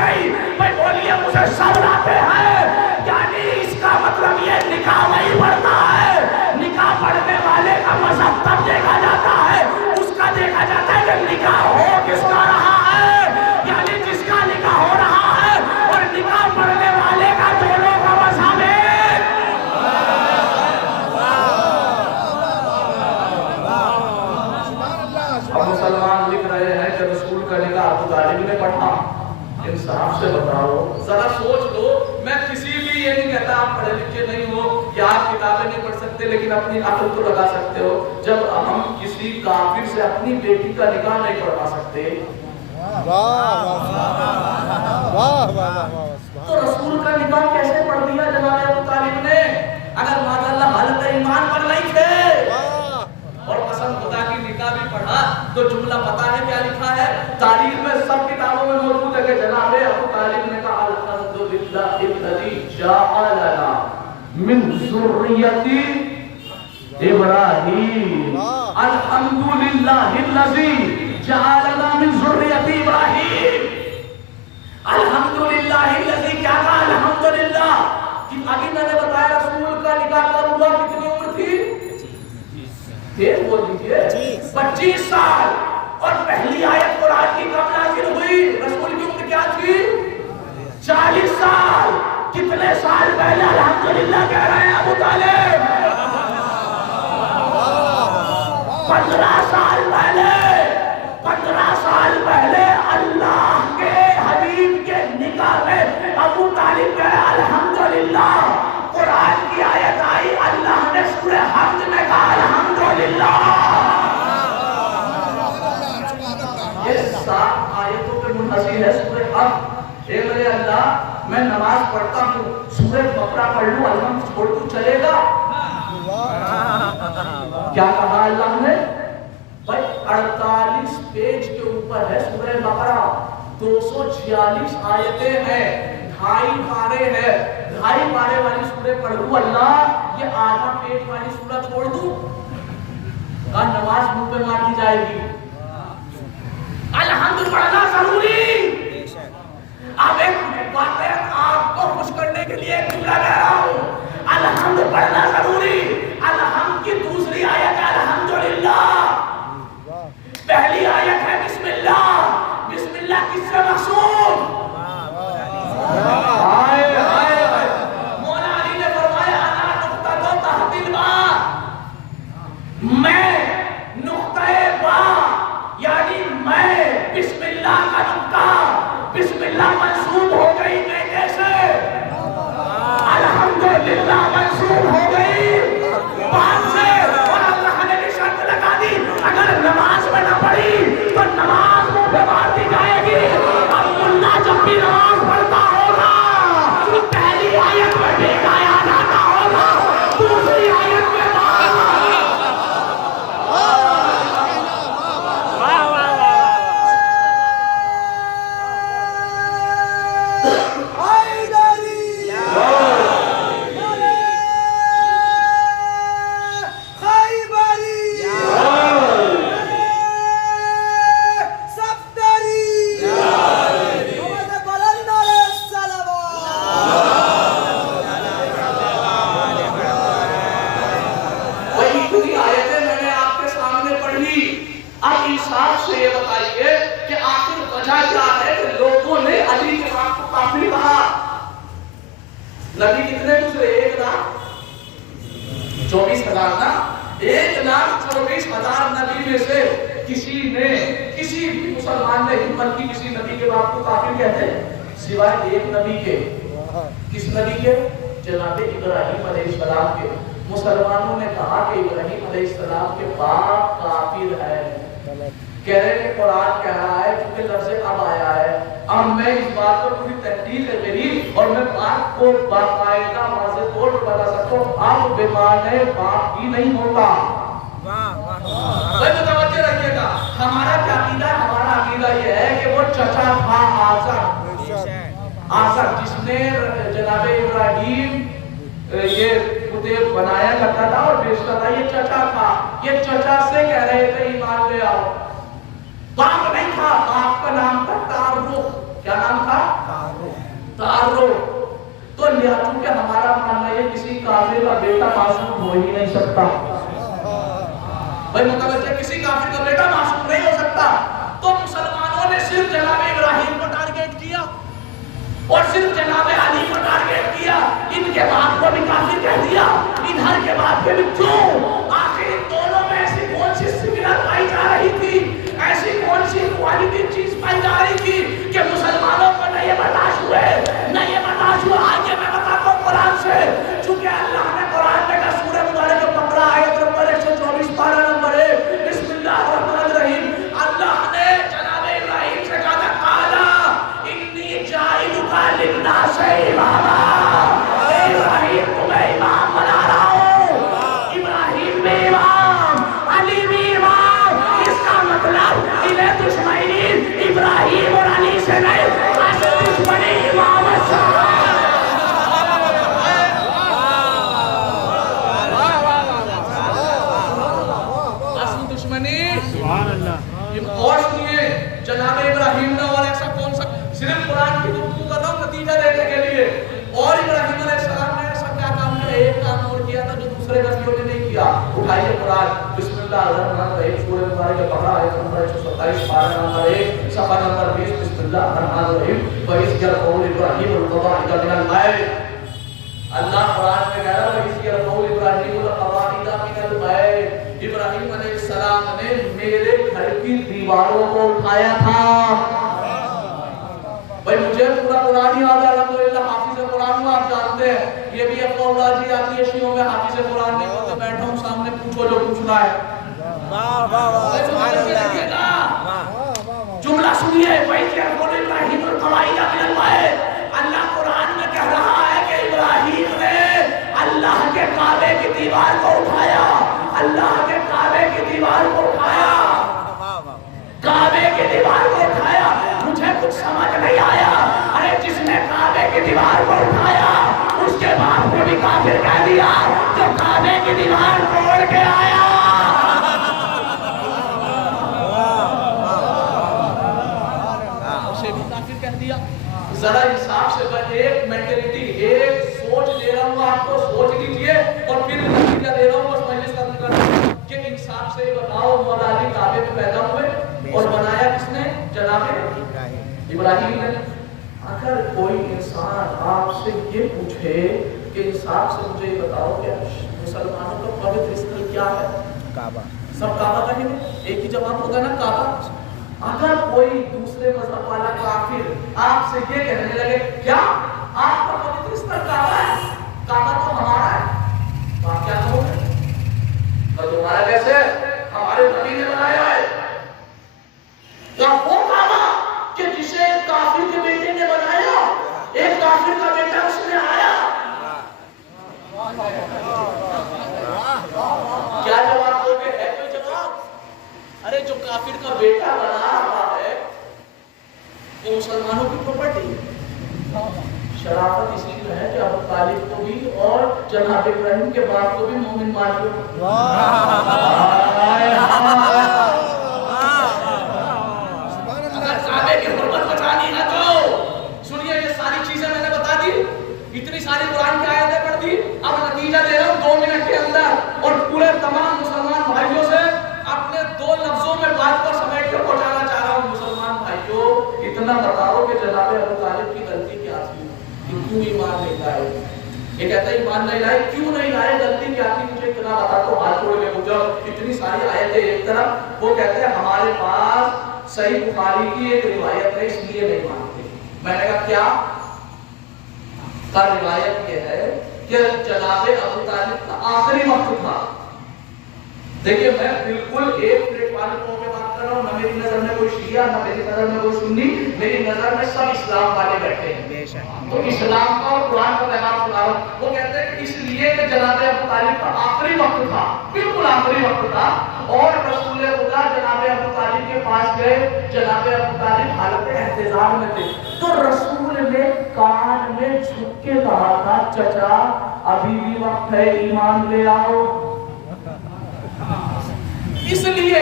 نہیں؟ بھائی بولیے مجھے سب لاتے ہیں. یعنی اس کا مطلب یہ نکاح نہیں پڑھتا ہے, نکاح پڑھنے والے کا مذہب تب دیکھا جاتا ہے, اس کا دیکھا جاتا ہے کہ نکاح ہو کس کا رہا ہے, یعنی جس کا نکاح ہو رہا ہے اور نکاح پڑھنے والے کا دونوں کا مذہب ہے. اب مسلمان لکھ رہے ہیں کہ رسول کا نکاح ابو طالب نے پڑھا. انصاف سے بتاؤ, ذرا سوچ لو. میں کسی بھی یہ نہیں کہتا آپ پڑھے لکھے نہیں ہو یا آپ کتابیں نہیں پڑھ سکتے, لیکن اپنی عقل تو لگا سکتے ہو. جب ہم کسی کافر سے اپنی بیٹی کا نکاح نہیں پڑھوا سکتے تو رسول کا نکاح کیسے پڑھ دیا جناب ابو طالب نے؟ اگر معاذ اللہ حالت ایمان پر نہیں تھے اور قسم خدا کی نکاح بھی پڑھا تو جملہ پتا ہے کیا لکھا ہے؟ تاریخ میں سب کتابوں میں موجود ہے کہ جناب ابو طالب نے کہا الحمدللہ الذی جعلنا من ذریتی ابراہیم، الحمدللہ الذی جعلنا من ذریتی ابراہیم، الحمدللہ الذی، کیا کہا؟ الحمدللہ۔ ابھی میں نے بتایا رسول کا نکاح کب ہوا، کتنی عمر تھی؟ تیز بول دیجئے، 25 سال۔ اور پہلی آیت قرآن کی کب نازل ہوئی؟ رسول کی عمر کیا تھی؟ 40 سال۔ کتنے سال پہلے الحمدللہ کہہ رہے ہیں ابو طالب؟ 15 سال پہلے، 15 سال پہلے اللہ کے حبیب کے نکاح میں ابو طالب کہہ رہے الحمدللہ۔ قرآن کی آیت آئی، اللہ نے سورہ حمد میں کہا الحمدللہ۔ یہ 7 آیتوں پہ منحصر ہے سورہ حمد۔ اے میرے اللہ، میں نماز پڑھتا ہوں، سورہ بقرہ پڑھ لوں، الحمد چھوڑ دوں، چلے گا؟ کیا کہا اللہ نے؟ بھائی 48 پیج کے اوپر ہے سورہ بقرہ، 246 آیتیں ہیں، 2.5 پارے ہیں، 2.5 پارے والی سورہ پڑھ لوں اللہ، یہ آدھا پیج والی سورہ چھوڑ دوں؟ کہا نماز منہ پہ مار دی جائے گی۔ الحمد پڑھنا ضروری۔ اب ایک بات ہے، آپ کو خوش کرنے کے لیے ایک جملہ کہہ رہا ہوں، الحمد پڑھنا ضروری۔ الحمد کی دوسری آیت ہے الحمدللہ، پہلی آیت ہے بسم اللہ۔ بسم اللہ کس سے مقصود؟ مولا علی نے فرمایا انا نقطہ تحت الباء، میں نقطہ با، یعنی میں بسم اللہ کا نقطہ، بسم اللہ منسوب ہو گئی بیٹے سے، الحمدللہ منسوب ہو گئی بات سے، اور اللہ نے بھی شرط لگا دی اگر نماز میں نہ پڑھی تو نماز منہ پہ مار دی جائے گی۔ اب ملا جب بھی نماز پڑھتا ہوگا تو پہلی آیت میں بھی گایا جاتا ہوگا، دوسری آیت میں نبی کتنے دوسرے؟ 1,24,000 نبی میں سے کسی بھی مسلمان نے ہمت کی کسی نبی کے باپ کو کافر کہتے ہیں سوائے ایک نبی کے۔ کس نبی کے؟ جناب ابراہیم علیہ السلام کے۔ مسلمانوں نے کہا کہ ابراہیم علیہ السلام کے باپ کافر ہے، کہہ رہے کہ قرآن کہہ رہا ہے کیونکہ لفظ اب آیا ہے۔ اب میں اس بات پر پوری تحقیق ہے میری، اور میں بات کو باقاعدہ واضح طور پر بتا سکتا ہوں، اب بیمانے باپ ہی نہیں ہوتا۔ بھائی متوجہ رکھیے گا، ہمارا کیا عقیدہ ہے؟ ہمارا عقیدہ یہ ہے کہ وہ چچا تھا آزر، جس نے جناب ابراہیم یہ کتب بنایا کرتا تھا اور بیچتا تھا، یہ چچا تھا۔ یہ چچا سے کہہ رہے تھے ایمان لے آؤ، باپ نہیں تھا، باپ کا نام تھا تعارف۔ کیا نام تھا؟ تعارف۔ تو لہٰذا کہ ہمارا ماننا یہ کسی کافر کا بیٹا معصوم ہو ہی نہیں سکتا۔ بھائی متوجہ، کسی کافر کا بیٹا معصوم نہیں ہو سکتا۔ تو مسلمانوں نے صرف جناب ابراہیم کو ٹارگیٹ کیا اور صرف جناب علی کو ٹارگیٹ کیا، ان کے باپ کو بھی کافر کہہ دیا، ان ہر کے باپ کے بھی کیوں؟ آخر ان دونوں میں ایسی کون سی سمت پائی جا رہی تھی، ایسی کون سی کوالٹی چیز پائی جا رہی تھی کہ مسلمانوں کو نہ یہ برداشت ہوئے، نہ یہ برداشت ہوا۔ آگے میں بتاتا ہوں قرآن سے، چونکہ اللہ نے قرآن میں کہا سورہ مبارک بقرہ آیت نمبر 124 پارہ نمبر 1، بسم اللہ الرحمن الرحیم، اللہ نے جناب ابراہیم سے کہا تھا قالا انی جاعلک للناس اماما، ابراہیم تمہیں امام بنا رہا ہوں۔ ابراہیم اللہ. اٹھائیے قرآن, بسم اللہ الرحمن الرحیم, سورہ مبارکہ بقرہ آیت نمبر 127, پارہ نمبر 1, صفحہ نمبر 20. بسم اللہ الرحمن الرحیم. وَإِذْ يَرْفَعُ إِبْرَاهِيمُ الْقَوَاعِدَ مِنَ الْبَيْتِ. اللہ قرآن میں کہہ رہا ہے وَإِذْ يَرْفَعُ إِبْرَاهِيمُ الْقَوَاعِدَ مِنَ الْبَيْتِ. ابراہیم علیہ السلام نے میرے گھر کی دیواروں کو اٹھایا تھا. بھائی مجھے پورا قرآن یاد ہے الحمدللہ, حافظ قرآن ہوں, آپ جانتے ہیں. یہ بھی افواہ اللہ جی آتی ہے شیعوں میں, حافظ قرآن نہیں ہوتے, بیٹھا ہوں سامنے, پوچھو جو پوچھنا ہے. جملہ سنیے, اللہ قرآن میں کہہ رہا ہے کہ ابراہیم نے اللہ کے کعبے کی دیوار کو اٹھایا, اللہ کے کعبے کی دیوار کو اٹھایا, کعبے کی دیوار کو اٹھایا. مجھے کچھ سمجھ نہیں آیا. ارے جس نے کعبے کی دیوار کو اٹھایا اس کے باپ کو بھی کافر کہہ دیا جو کعبے کی دیوار توڑ کے آیا. اسے بھی کافر کہہ دیا. ذرا انصاف سے ایک مینٹلٹی, ایک سوچ دے رہا ہوں آپ کو, سوچ لیجئے اور پھر نتیجہ دے رہا ہوں بس مجلس ختم کرنا کہ انصاف سے بتاؤ مولا علی کعبے میں پیدا ہوئے اور بنایا کس نے؟ جناب ابراہیم نے. اگر کوئی انسان آپ سے یہ پوچھے کہ انصاف سے مجھے یہ بتاؤ کہ مسلمانوں کا پوتر استھل کیا ہے؟ کعبہ. سب کعبہ کہیں گے, ایک ہی جواب ہوگا نا, کعبہ. اگر کوئی دوسرے مذہب والا کافر آپ سے یہ کہنے لگے کیا آپ کا پوتر استھل کعبہ ہے, کعبہ تو ہمارا ہے, تو آپ کیا کہو گے؟ تو تمہارا کیسے, ہمارے نبی نے بنایا ہے. کیا وہ کعبہ کہ جسے ایک کافر کے بیٹے نے بنایا, ایک کافر کا بیٹا اس میں آیا. کیا جواب دو گے؟ ہے کوئی جواب؟ ارے جو کافر کا بیٹا بنا رہا ہے وہ مسلمانوں کی پراپرٹی ہے. شرافت اسی میں ہے کہ ابو طالب کو بھی اور جناب ابراہیم کے باپ کو بھی مومن مان لو. اگر کعبے کی حرمت بچانی ہے تو سنیے, یہ ساری چیزیں میں نے بتا دی, اتنی ساری قرآن کی آیتیں پڑھ دی. اب نتیجہ دے رہا ہوں 2 منٹ کے اندر, اور پورے تمام مسلمان بھائیوں سے اپنے 2 لفظوں میں بات کو سمیٹ کر پہنچانا چاہ رہا ہوں. مسلمان بھائیوں, اتنا بتاؤ کہ جناب ابو طالب کی غلطی کیا تھی, کیوں ایمان نہیں لائے؟ یہ کہتا ہے ایمان نہیں لائے, کیوں نہیں لائے, غلطی کیا تھی مجھے اتنا بتا تو ہاتھ جوڑ کے پوچھو. اتنی ساری آیتیں ایک طرف, وہ کہتے ہیں ہمارے پاس صحیح بخاری کی ایک روایت ہے اس لیے نہیں مانتے. میں نے کہا کیا؟ کا روایت یہ ہے کہ جناب ابو طالب کا آخری وقت تھا. دیکھیے میں بالکل ایک پلیٹ والے پہ بات کر رہا ہوں, نہ میری نظر میں کوئی شیعہ, نہ میری نظر میں کوئی سنی, میری نظر میں سب اسلام والے بیٹھے ہیں. تو اسلام کا اور قرآن کا پیغام سنا رہا ہوں. وہ کہتے ہیں کہ اس لیے کہ جناب ابو طالب کا آخری وقت تھا, بالکل آخری وقت تھا, اور رسول خدا جناب ابو طالب کے پاس گئے. جناب ابو طالب حالت احتضار میں تھے, تو رسول نے کان میں جھک کے کہا تھا چچا ابھی بھی وقت ہے, ایمان لے آؤ. اس لیے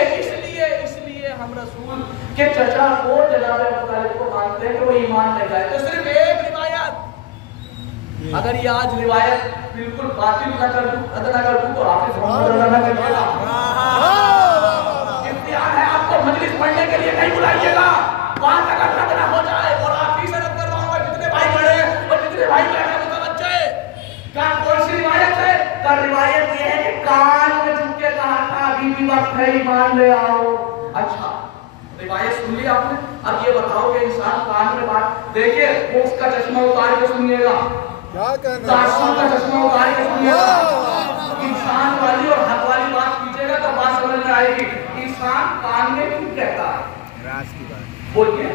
ہم رسول کے چچا کو جناب ابو طالب کو مانتے ہیں کہ وہ ایمان لے جائے. تو صرف ایک روایت, اگر یہ آج روایت بالکل باطل نہ کر دوں تو آپ سے نہ کریے گا. امتحان ہے, آپ کو مجلس پڑھنے کے لیے نہیں بلائیے گا. بات اگر رد نہ ہو جائے, اور آپ ہی سے رد کرواؤں گا, جتنے بھائی بڑے اور جتنے بھائی بیٹھے متوجہ. کیا کوئی سی روایت ہے؟ کا روایت یہ ہے کہ کان میں جھک کے کہا تھا ابھی بھی وقت ہے, ایمان لے آؤ. اچھا روایت سن لی آپ نے, اب یہ بتاؤ کہ انسان کان میں بات, دیکھیے وہ اس کا چشمہ اتار کے سنیے گا, تعصب کا چشمہ اتار کے سنیے گا, انسان والی اور حق والی بات کیجیے گا تو بات سمجھ میں آئے گی. انسان کان میں کیوں کہتا ہے؟ بولیے,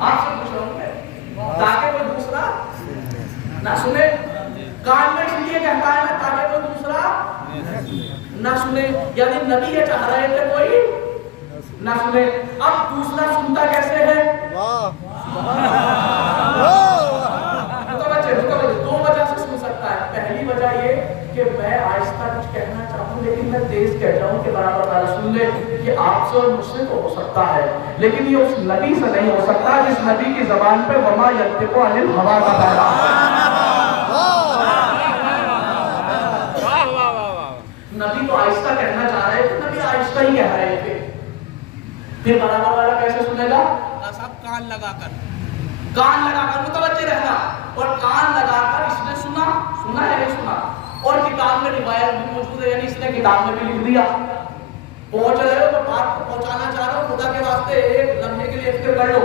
آپ سے پوچھ رہا ہوں میں, تاکہ کوئی دوسرا نہ سنے. کان میں اس لیے کہتا ہے نا تاکہ کوئی دوسرا نہ سنے, یعنی نبی یہ چاہ رہے تھے کوئی نہ سنے. اب دوسرا سنتا کیسے ہے؟ دو وجہ سے سن سکتا ہے. پہلی وجہ یہ کہ میں آہستہ کچھ کہنا چاہوں لیکن میں تیز کہہ جاؤں کہ برابر تعالیٰ سن لے. یہ آپ سے اور مجھ سے تو ہو سکتا ہے, لیکن یہ اس نبی سے نہیں ہو سکتا جس نبی کی زبان پہ وما ینطق عن الہویٰ کا پیغام. نبی نبی تو آہستہ کہنا چاہ رہے تھے، نبی آہستہ ہی کہہ رہے تھے. پھر برابر والا کیسے سنے گا؟ صاحب کان لگا کر متوجہ رہنا. اور کان لگا کر اس نے سنا ہے نہیں سنا. اور کتاب میں روایت بھی موجود ہے، یعنی اس نے کتاب میں بھی لکھ دیا. پہنچ رہے ہو تو بات کو پہنچانا چاہ رہا ہو، خدا کے واسطے ایک لمحے کے لیے فکر کر لو.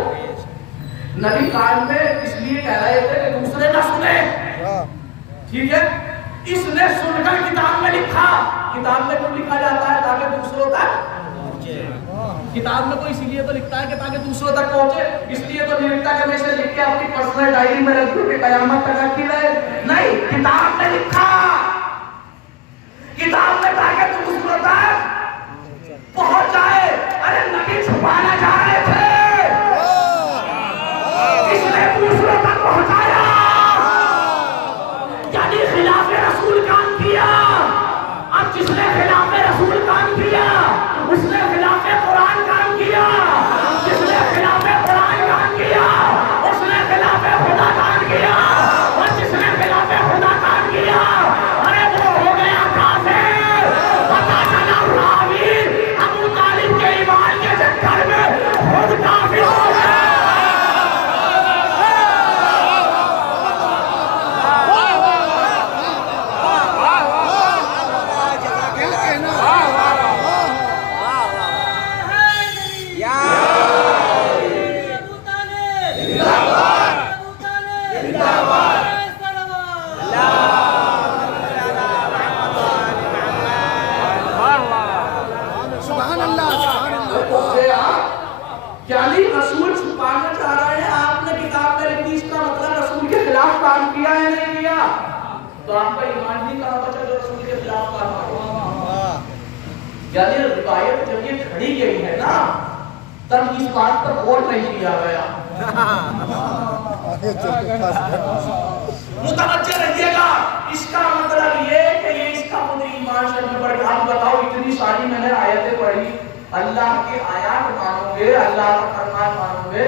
نبی کان میں اس لیے کہہ رہے تھے کہ دوسرے نہ سنیں. ٹھیک ہے، اس نے سن کر کتاب میں لکھا. کتاب میں کیوں لکھا جاتا ہے؟ تاکہ دوسروں تک. کتاب میں کوئی اسی لیے تو لکھتا ہے کہ تاکہ دوسروں تک پہنچے. اس لیے تو نہیں لکھتا کہ میں اسے لکھ کے اپنی پرسنل ڈائری میں رکھ دوں کہ قیامت تک رکھی رہے. نہیں، کتاب میں لکھا، کتاب میں تاکہ دوسروں تک پہنچ جائے. ارے نبی چھپانا چاہ رہے تھے، اس نے دوسروں تک پہنچایا. یعنی خلاف رسول کام کیا. اب جس نے خلاف رسول کام کیا اس نے خلاف قرآن کام کیا. جس نے خلاف قرآن کام کیا اس نے خلاف خدا کام کیا. اور جس نے خلاف خدا کام کیا ارے وہ ہو گیا کافر. پتہ چلا راوی ابو طالب کے ایمان کے چکر میں خود کافر ہو گیا. یعنی رسول چھپانا چاہ رہے ہیں، آپ نے کتاب میں لکھی، اس کا مطلب رسول کے خلاف کام کیا ہے نہیں کیا؟ تو آپ کا ایمان نہیں کہاں بچا جو رسول کے خلاف کام کیا. یعنی روایت جب یہ کھڑی گئی ہے نا تب اس بات پر غور نہیں کیا گیا. متوجہ رہیے گا. اس کا مطلب یہ کہ یہ اس کا خود ایمان شرط میں پڑھ. آپ بتاؤ اتنی ساری میں نے آیتیں پڑھی، اللہ کی آیات مانو گے، اللہ کا فرمان مانو گے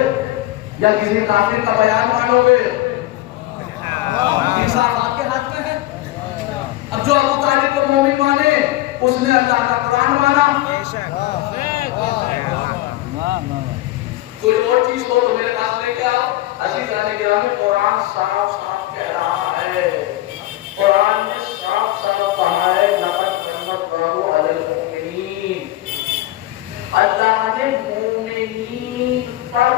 یا کسی کافر کا بیان مانو گے؟ انصاف آپ کے ہاتھ میں ہے. اب جو ابو طالب کو مومن مانے اس نے اللہ کا قرآن مانا. کوئی اور چیز ہو تو میرے پاس لے کے آؤ. عزیزان گرامی، قرآن صاف صاف کہہ رہا ہے، قرآن نے صاف صاف کہا ہے لقد من اللہ علی المؤمنین. اللہ نے مومنین پر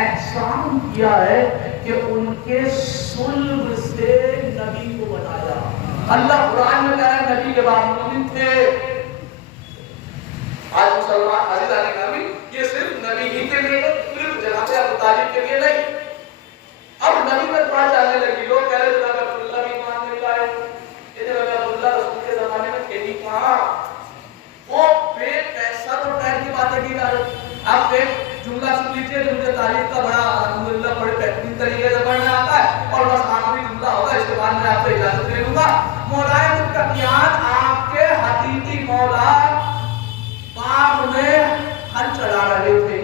احسان کیا ہے کہ ان کے صلب سے نبی کو بنایا. اللہ قرآن میں کہا ہے نبی کے بعد مومن تھے. آج مسلمان عزیزان گرامی یہ صرف نبی ہی کے لیے صرف جناب ابو طالب کے لیے نہیں. اب نبی میں بات چلنے لگی، لوگ کہہ رہے جناب عبداللہ بھی ایمان نہیں لائے. یہ جناب عبداللہ رسول کے زمانے میں تھے ہی کہاں؟ وہ بے پیسہ اور پیر کی باتیں کی جا رہی. آپ ایک جملہ سن لیجیے جو مجھے تاریخ کا بڑا الحمدللہ بڑے بہترین طریقے سے پڑھنا آتا ہے اور بس آخری جملہ ہوگا، اس کے بعد میں آپ سے اجازت لے لوں گا. مولا متقیان آپ کے حقیقی مولا باغ میں ہل چلا رہے تھے،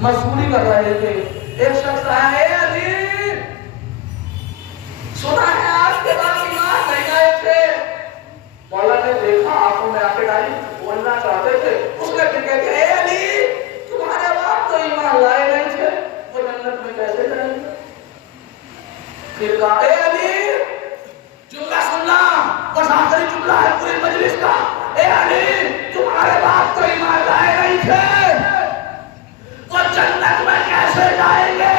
مزدوری کر رہے تھے. ایک شخص آیا، اے علی سنا ہے آپ کے بعد ایمان نہیں آئے تھے. مولا نے دیکھا آنکھوں میں آنکھیں ڈالی، بولنا چاہتے تھے. اس نے پھر کہا اے علی تمہارے باپ تو ایمان لائے نہیں تھے، وہ جنت میں کیسے جائیں گے؟ پھر کہا اے علی جملہ سننا، بس آخری جملہ ہے پوری مجلس کا. اے علی تمہارے باپ تو ایمان لائے نہیں تھے، وہ جنت میں کیسے جائیں گے؟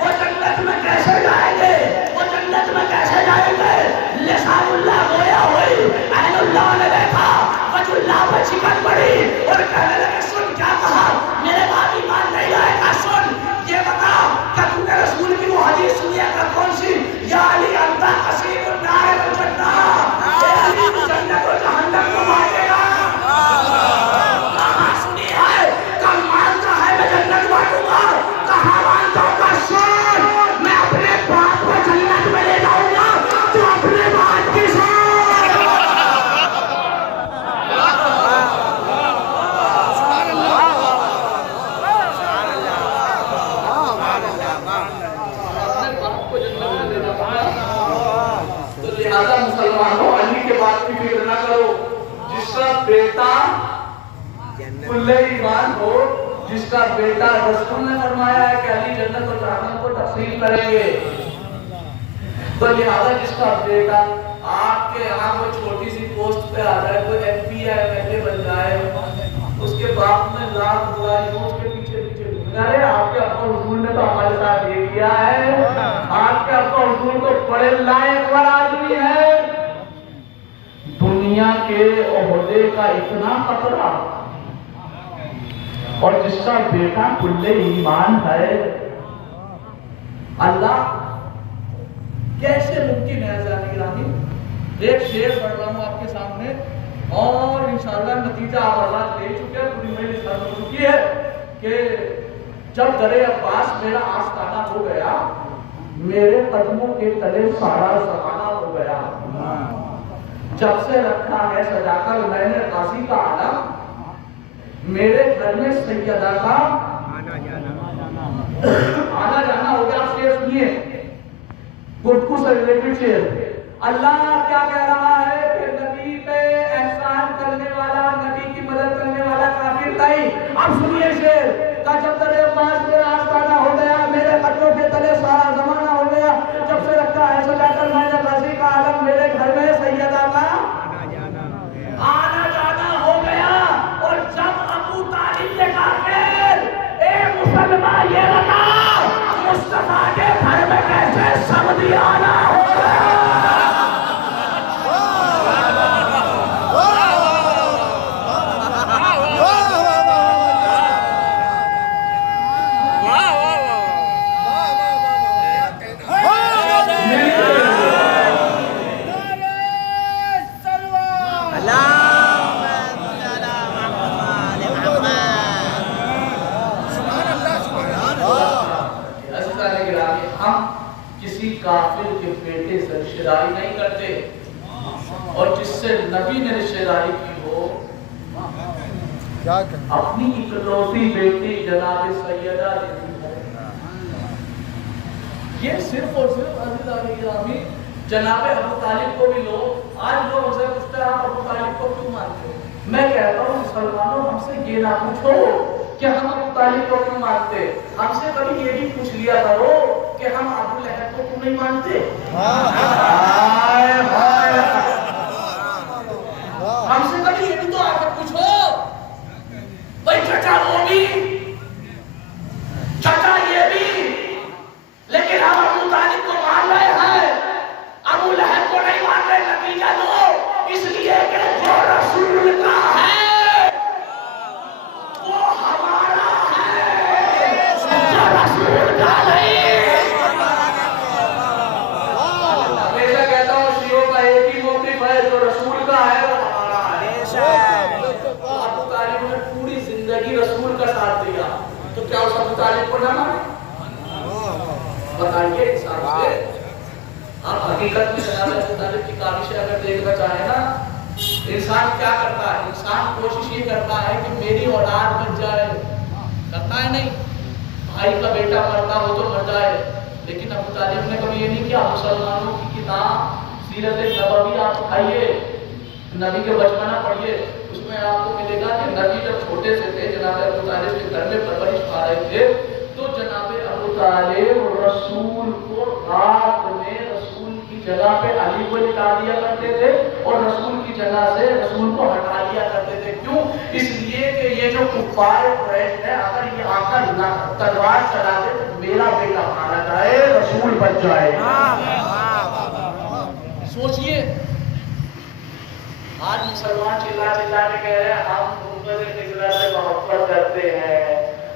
وہ جنت میں کیسے جائیں گے؟ وہ جنت میں کیسے جائیں گے؟ لسان اللہ گویا ہوئی، عین اللہ نے دیکھا، وجہ اللہ میں چکن پڑی اور کہنے لگے سن کیا کہا؟ میرے باپ ایمان نہیں لائے گا. سن یہ بتا کہ تم نے رسول کی وہ حدیث سنی ہے کون سی؟ یا علی انت قصیب النار والجنہ. اے علی جنت و جہنم جس کا بیٹا کلے ایمان ہو، جس کا بیٹا رسول نے فرمایا ہے کہ علی جنت و جہنم کو تقسیم کریں گے، تو لہٰذا جس کا بیٹا آپ کے یہاں کوئی چھوٹی سی پوسٹ پہ آ جائے، کوئی ایم پی یا ایم ایل اے بن جائے، اس کے باپ نے لاکھ برائیوں اس کے پیچھے پیچھے ارے آپ کے ابا حضور نے تو ہمارے ساتھ یہ کیا ہے، آپ کے ابا حضور تو بڑے لائق آدمی ہے، دنیا کے عہدے کا اتنا خطرہ، اور جس کا بیٹا کلے ایمان ہے، اللہ کیسے ممکن ہے؟ گرامی ایک شعر پڑھ رہا ہوں آپ کے سامنے، اور انشاءاللہ نتیجہ آپ اللہ لے چکے ہیں، پوری میری سر ہو چکی ہے کہ جب در عباس میرا آستانہ ہو گیا، میرے قدموں کے تلے سارا زمانہ ہو گیا، جب سے رکھا ہے سجا کر میں نے غازی کا عالم، میرے گھر میں سیدہ کا آنا جانا ہو گیا۔ آپ شعر سنیے، گفتگو سے ریلیٹڈ شعر، اللہ کیا کہہ رہا ہے کہ نبی پہ احسان کرنے والا، نبی کی مدد کرنے والا کافر نہیں۔ اب سنیے شعر کا، جب در عباس میرا آستانہ ہو گیا، میرے قدموں کے تلے سارا زمانہ ہو گیا، جب سے رکھا ہے سجا کر میں نے غازی کا عالم، میرے گھر میں سیدہ کا آنا جانا ہو گیا، اور جب ابو طالب نے کہا کہ اے مسلمان یہ بتا مصطفیٰ کے گھر میں کیسے سمجھی آنا ہو گیا، کافر کے بیٹے سے رشتہ داری نہیں کرتے، اور جس سے نبی نے رشتہ داری کی ہو اپنی اکلوتی بیٹی جناب سیدہ یہ صرف اور صرف عزیزان گرامی جناب ابو طالب کو بھی لو۔ آج لوگ ہم سے پوچھتے ہیں آپ ابو طالب کو کیوں مانتے ہو؟ میں کہتا ہوں مسلمانوں ہم سے یہ نہ پوچھو کہ ہم ابو طالب کو کیوں مانتے، ہم سے کبھی یہ بھی پوچھ لیا کرو کہ ہم ابو لہب کو کیوں نہیں مانتے۔ ہم سے کبھی یہ بھی تو آ کر پوچھو بھائی چچا وہ بھی، چچا یہ بھی، لیکن ہم ابو طالب کو مان رہے ہیں، ابو لہب کو نہیں مان رہے۔ نتیجہ دو، اس لیے کہ جو رسول کا ہے وہ ہمارا ہے، جو رسول کا نہیں۔ ہمیشہ کہتا ہوں شیعوں کا ایک ہی موقف ہے، جو رسول کا ہے وہ ہمارا ہے۔ ابو طالب نے پوری زندگی رسول کا ساتھ دیا، تو کیا اس ابو طالب کو نہ مانے؟ بتائیے انسان سے آپ حقیقت میں جناب ابو طالب کی کاوشیں اگر دیکھنا چاہیں نا، انسان کیا کرتا ہے؟ انسان کوشش یہ کرتا ہے کہ میری اولاد بچ جائے، کرتا ہے نہیں؟ بھائی کا بیٹا مرتا ہو تو مر جائے، لیکن ابو طالب نے کبھی یہ نہیں کیا۔ مسلمانوں کی کتاب سیرت نبوی آپ اٹھائیے، نبی کے بچپنا پڑھیے، اس میں آپ کو ملے گا کہ نبی جب چھوٹے سے تھے، جناب ابو طالب کے گھر میں پرورش پا رہے تھے، تو جناب ابو طالب رسول کو رات میں رسول کی جگہ پہ علی کو لٹا دیا کرتے تھے، اور رسول کی جگہ سے رسول کو ہٹا دیا کرتے تھے۔ کیوں؟ اس لیے کہ یہ جو کفار قریش ہے، اگر یہ آ کر تلوار چلا دے تو میرا بیٹا مارا جائے، رسول بچ جائے۔ سوچئے آج مسلمان چلا چلا کے کہہ رہے ہیں ہم محمد خضر سے محبت کرتے ہیں،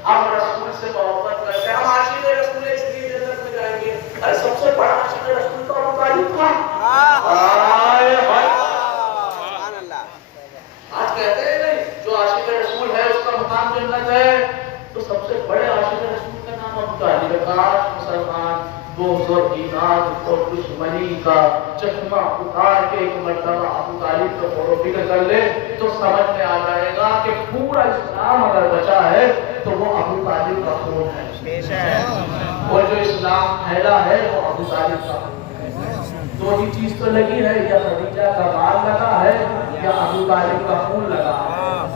ہم رسول سے محبت کرتے ہیں، ہم عاشق رسول اس لیے جنت میں جائیں گے۔ ارے سب سے بڑا عاشق رسول تو ابو طالب تھا۔ آج کہتے ہیں نہیں جو عاشق رسول ہے اس کا مقام جنت ہے، تو سب سے بڑے عاشق رسول کا نام ابو طالب ہے۔ کاش مسلمان بغض اور اناد اور دشمنی کا چشمہ اتار کے ایک مرتبہ ابو طالب کا غور و فکر کر لے تو سمجھ میں آ جائے گا کہ پورا اسلام اگر بچا ہے تو وہ ابو طالب کا خون ہے، اور جو اسلام پھیلا ہے وہ ابو طالب کا خون ہے۔ دو ہی چیز تو لگی ہے، یا خدیجہ کا مال لگا ہے یا ابو طالب کا خون لگا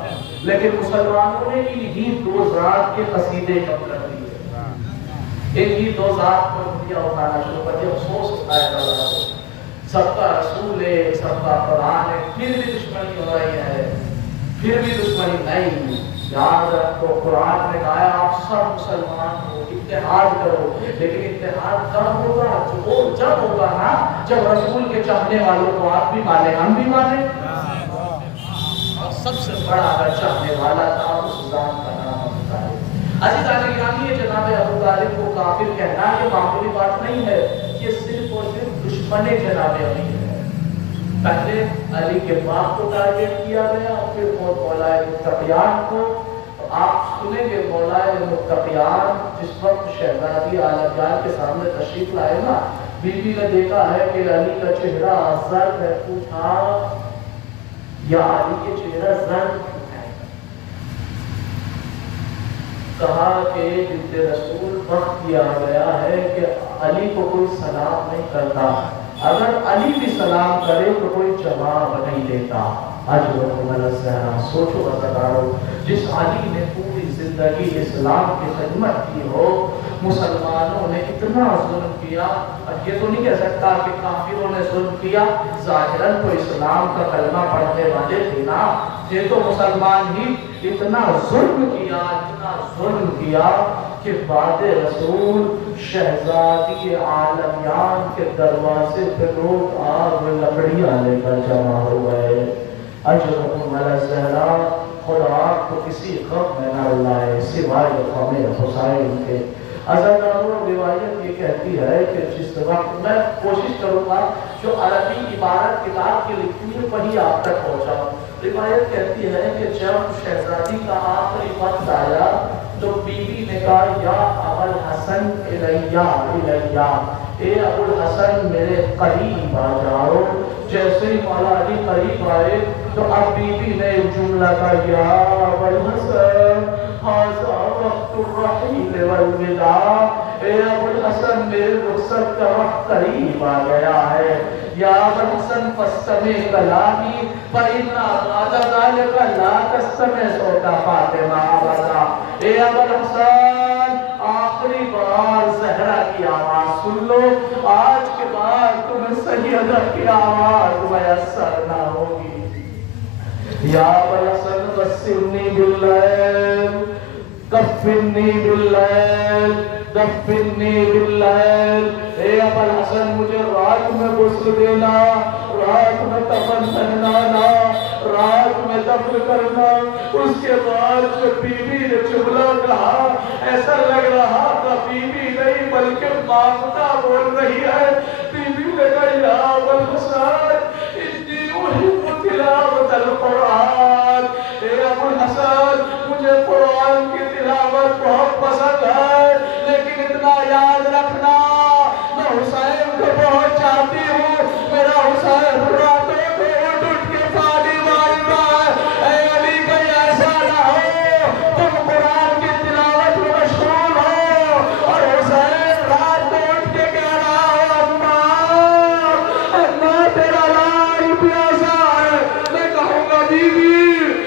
ہے، لیکن مسلمانوں نے انہی دو ذات کے قصیدے کم کر دیے، انہی دو ذات کو دیا اٹھانا شروع کر دیا۔ افسوس ہوتا ہے اللہ کو، سب کا رسول ہے، سب کا قرآن ہے، پھر بھی دشمنی ہو رہی ہے، پھر بھی دشمنی نہیں۔ یاد رکھو قرآن نے کہا آپ سب مسلمان ہو، اتحاد کرو، لیکن اتحاد کب ہوگا؟ جب ہوگا نا جب رسول کے چاہنے والوں کو آپ بھی مانیں، ہم بھی مانیں۔ اور سب سے بڑا اگر چاہنے والا تھا اس ذات کا نام ابو طالب۔ عزیزان گرامی، یہ جناب ابو طالب کو کافر کہنا یہ معمولی بات نہیں ہے، یہ صرف اور صرف دشمن جناب علی ہے۔ پہلے علی کے باپ کو ٹارگٹ کیا گیا، پھر مولا متقیان کو۔ آپ سنیں گے مولا متقیان جس وقت شہزادی عالم جان کے سامنے تشریف لائے نا، بی بی نے دیکھا ہے کہ علی کا چہرہ زرد ہے، پوچھا یا علی کے چہرہ زرد کیوں ہے؟ کہا کہ بنت رسول وقت کیا گیا ہے کہ علی کو کوئی سلام نہیں کرتا، اگر علی بھی سلام کرے تو کوئی جواب نہیں دیتا۔ سوچو بتاؤ، جس علی نے پوری زندگی اسلام کی خدمت کی ہو، مسلمانوں نے اتنا ظلم کیا، اب یہ تو نہیں کہہ سکتا کہ کافروں نے ظلم کیا، ظاہراً تو اسلام کا کلمہ پڑھنے والے تھے نا، یہ تو مسلمان ہی اتنا ظلم کیا کہ بعد رسول شہزادی عالمیان کے دروازے پہ لوگ آگ و لکڑیاں لے کر جمع ہو گئے۔ اجرکم علی الزہرا، خدا آپ کو کسی غم میں نہ لائے سوائے غم حسین کے۔ ازاداروں روایت یہ کہتی ہے کہ جس وقت میں کوشش کروں گا جو عربی عبارت کتاب کی لکھی ہے وہی آپ تک پہنچاؤں۔ روایت کہتی ہے کہ جب شہزادی کا آخری وقت آیا تو بی بی نے کہا یا ابو الحسن الیہ، اے ابو الحسن میرے قریب آ جاؤ۔ جیسے ہی مولا علی قریب آئے تو اب بی بی نے جملہ کہا یا ابو الحسن ھذا وقت الرحیل والوداع، اے ابو الحسن میرے رخصت کا وقت قریب آ گیا ہے۔ یا ابو الحسن فاستمع کلامی فإن بعد ذلك لا تستمع صوت فاطمہ ابدا، اے ابو الحسن آخری بار زہرا کی آواز سن لو، آج کے بعد تمہیں سیدہ کی آواز میسر نہ ہوگی۔ یا ابو الحسن غسلنی باللیل کفنی باللیل دفنی باللیل، اے ابو الحسن مجھے رات میں غسل دینا، رات میں کفن پہنانا، رات میں دفن کرنا۔ اس کے بعد جو بی بی نے جملہ کہا ایسا لگ رہا تھا بی بی نہیں بلکہ مامتا بول رہی ہے۔ بی بی نے کہا یا ابو الحسن انی احب تلاوت القرآن، اے ابو الحسن مجھے قرآن کی تلاوت بہت پسند ہے، لیکن اتنا یاد رکھنا میں حسین کو بہت چاہتی ہوں، میرا حسین راتوں کو اٹھ کے پانی مانگتا ہے۔ اے علی کہیں ایسا نہ ہو تم قرآن کی تلاوت میں مشغول ہو اور حسین رات کو اٹھ کے کہہ رہا ہو اماں تیرا لال پیاسا ہے۔ میں کہوں گا بی بی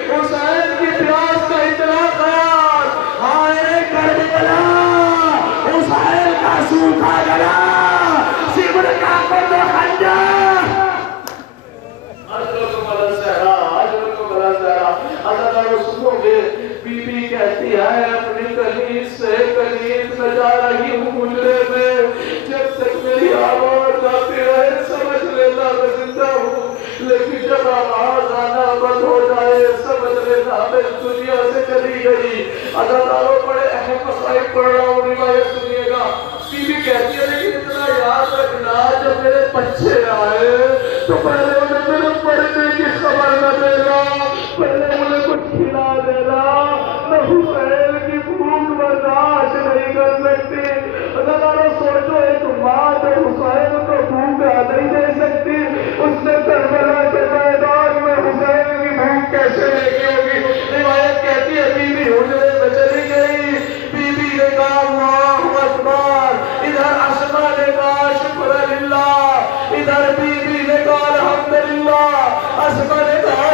حسین کی پیاس کا اتنا خیال، ہائے کربلا حسین کا سوکھا گلا سبر کا قد خنجر۔ اجرکم علی الزہرا، اجرکم علی الزہرا۔ اللہ سنو گے بی بی کہتی ہے اپنی کنیز سے کنیز میں جا رہی ہوں مجرے میں، جب تک میری آواز آتی رہے سمجھ لینا میں زندہ ہوں، لیکن جب آواز آنا بند ہو جائے سمجھ لینا میں دنیا سے چلی گئی۔ اللہ بڑے اہم مسائل پڑھ رہا ہوں، روایت سنیے گا۔ بی بی کہتی ہے لیکن اتنا یاد رکھنا جب میرے بچے آئے تو پہلے انہیں میرے مرنے کی خبر نہ دینا، پہلے انہیں کچھ کھلا دینا، میں حسین کی بھوک برداشت نہیں کر سکتی۔ اللہ سوچو ایک ماں جو حسین کو بھوک نہیں دے سکتی، اس نے کربلا کے میدان میں حسین کی بھوک کیسے لے ہوگی؟ روایت کہتی ہے بی بی حجرے میں چلی گئی، بی بی نے کہا اللہ اکبر، ادھر اسما نے کہا شکر للہ، ادھر بی بی نے کہا الحمدللہ، اسما نے کہا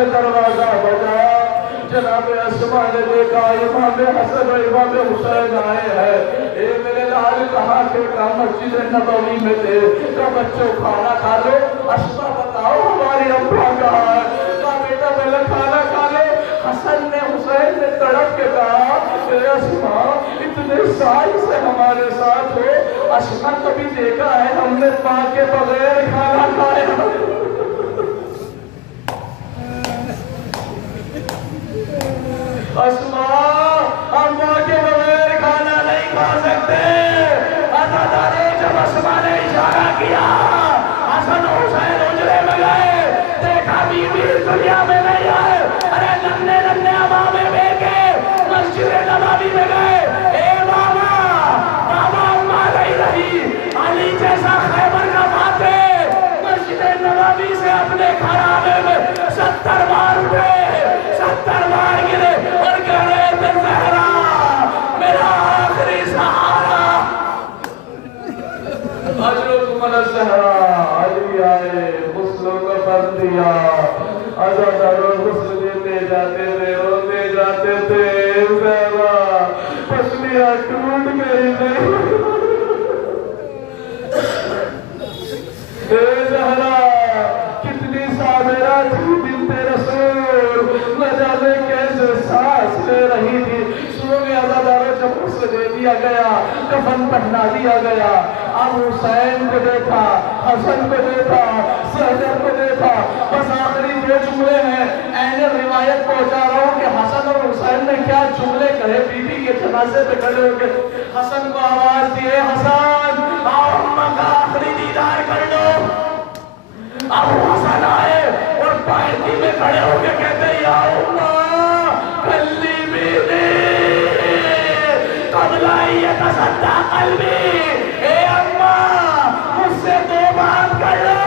نے دروازہ بجایا، جناب اسما نے دیکھا امام حسن و امام حسین آئے ہیں۔ اے میرے لال کہاں کے کا مسجد نبوی میں تھے، کہ بچوں کھانا کھا لو۔ اسما بتاؤ ہماری اماں کہاں ہے؟ کہا بیٹا پہلے کھانا کھا لو۔ حسن نے حسین نے تڑپ کے کہا اے اسما اتنے سال سے ہمارے ساتھ ہو، اسما کبھی دیکھا ہے ہم نے ماں کے بغیر کھانا کھایا؟ اسما ہم ماں کے بغیر کھانا نہیں کھا سکتے۔ عزادارو جب اسما نے اشارہ کیا، حسن حسین حجرے میں گئے، دیکھا بیوی دنیا میں نہیں آئے، ارے ننے ننے امامے بے کے مسجد نبوی میں گئے۔ اے بابا بابا اماں نہیں رہی، علی جیسا خیبر کا فاتح مسجد نبوی سے اپنے خرابے میں 70 بار اٹھے، 70 بار گرے اور کہہ رہے تھے زہرا میرا آخری سہارا۔ اجرکم الزہرا، علی آئے غسل و کفن دیا، عزادارو غسل دیتے جاتے تھے، روتے جاتے تھے، زہرا پسلیاں ٹوٹ گئی نہیں۔ اے زہرا کتنی صابرہ تھی بنت رسول، نہ جانے کیسے سانس لے رہی تھی۔ سنو گے عزادارو جب غسل دے دیا گیا، کفن پہنا دیا گیا، اب حسین کو دیکھا، حسن کو دیکھا، زینب کو دیکھا، بس آخری 2 جملے ہیں۔ این روایت پہنچا رہا ہوں کہ حسن اور حسین نے کیا جملے کہے بی بی کے جنازے پہ کھڑے ہو کے۔ حسن کو آواز دیے حسن آؤ اماں کا آخری دیدار کر لو۔ اب حسن آئے اور پائیتی میں کھڑے ہو کے کہتے یا اماں کلیمینی قبل ان یتصدع قلبی، اے اماں مجھ سے 2 بات کر لو۔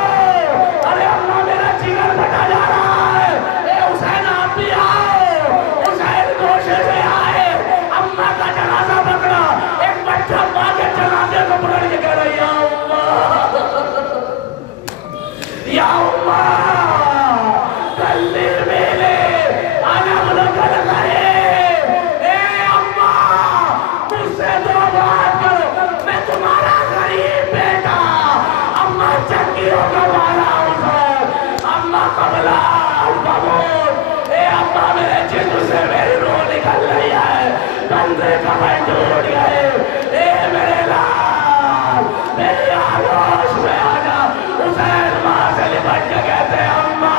ارے اماں میرا جگر پھٹا جا رہا ہے۔ اے حسین آپ بھی آؤ۔ حسین گوشے سے آئے، اماں کا جنازہ پکڑا، ایک بچہ ماں کے جنازے کو پکڑ کے کہہ رہا یا اماں یا اماں کلیمینی انا ابنک الغریب، اے اماں مجھ سے 2 بات کرو، میں تمہارا غریب بیٹا، اماں چنگیوں کا والا حسین، اماں قبلہ بموت، اے اماں میرے جسم سے میری روح نکل رہی ہے، کندھے کمر ٹوٹ گئے، اے میرے لال میری آغوش میں آجا۔ حسین ماں سے لپٹ کے کہتے اماں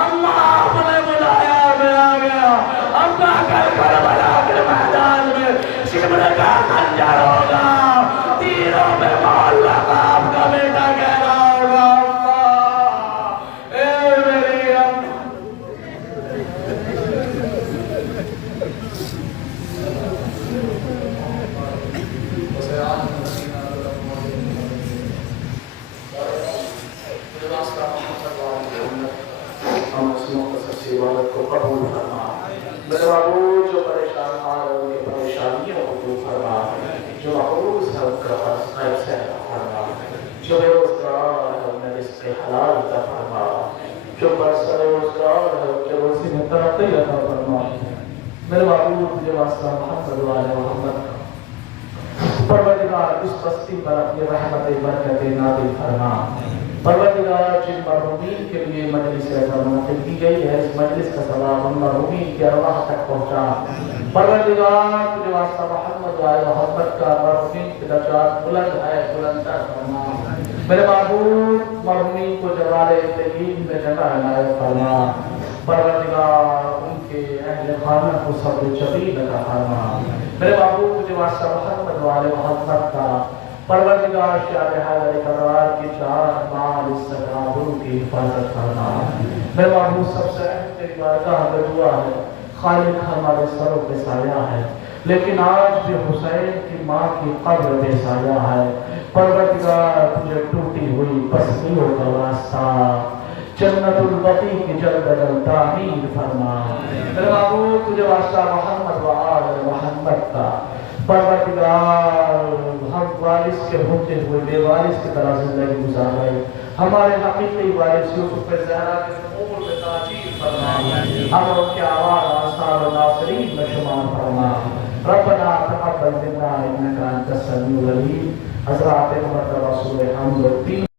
اماں آپ نے بلایا میں آ گیا۔ اماں کل کربلا کے میدان میں شبر کا خنجر ہوگا، تیروں میں مولا آپ کا بیٹا کہہ رہا ہوگا اماں اے میری اماں۔ ہم اس مختصر سی عبادت کو قبول فرما۔ میرے معبود جو پریشان آ رہے ان کی پریشانیوں کو دور فرما، جو محروس ہے ان کا خیر سے فرما، جو بے روزگار ہے انہیں رزق حلال عطا فرما، جو برسر روزگار ہے ان کے روزی میں ترقی عطا فرما۔ میرے معبود جو واسطہ محمد و آل محمد کا پروردگار اس بستی پر اپنی رحمت برکت نازل فرما۔ پروردگار جن مرحومین کے لیے مجلس ایسا منعقد کی گئی ہے، اس مجلس کا ثواب ان مرحومین کی ارواح تک پہنچا۔ پروردگار تجھے واسطہ محمد و آل محمد کا مرحومین کے درجات بلند ہے، بلندتر فرما۔ میرے معبود مرحومین کو جوار طیب میں جگہ عنایت فرما۔ پروردگار ان کے اہل خانہ کو صبر جمیل عطا فرما۔ میرے معبود تجھے واسطہ محمد و آل محمد کا پروردگار شاہ حیدر کرار کی 4 مال استقابل کی حفاظت فرما۔ میرے معبود سب سے اہم تیری بارگاہ میں دعا ہے، خالق ہمارے سروں پہ سایہ ہے، لیکن آج بھی حسین کی ماں کی قبر پہ سایہ ہے۔ پروردگار تجھے ٹوٹی ہوئی پسلیوں کا واسطہ جنت البقیع کی جلد جلد تعمیر فرما۔ میرے معبود تجھے واسطہ محمد و آل محمد کا پروردگار ہم وارث کے ہوتے ہوئے بے وارث کی طرح زندگی گزار رہے، ہمارے حقیقی وارث یوسف زہرا کے قبول میں تاجیل فرما ہم ان کی آواز آثار و ناصرین میں شمار فرما ربنا تقبل منا انك انت السميع العليم حضرات محمد رسول حمد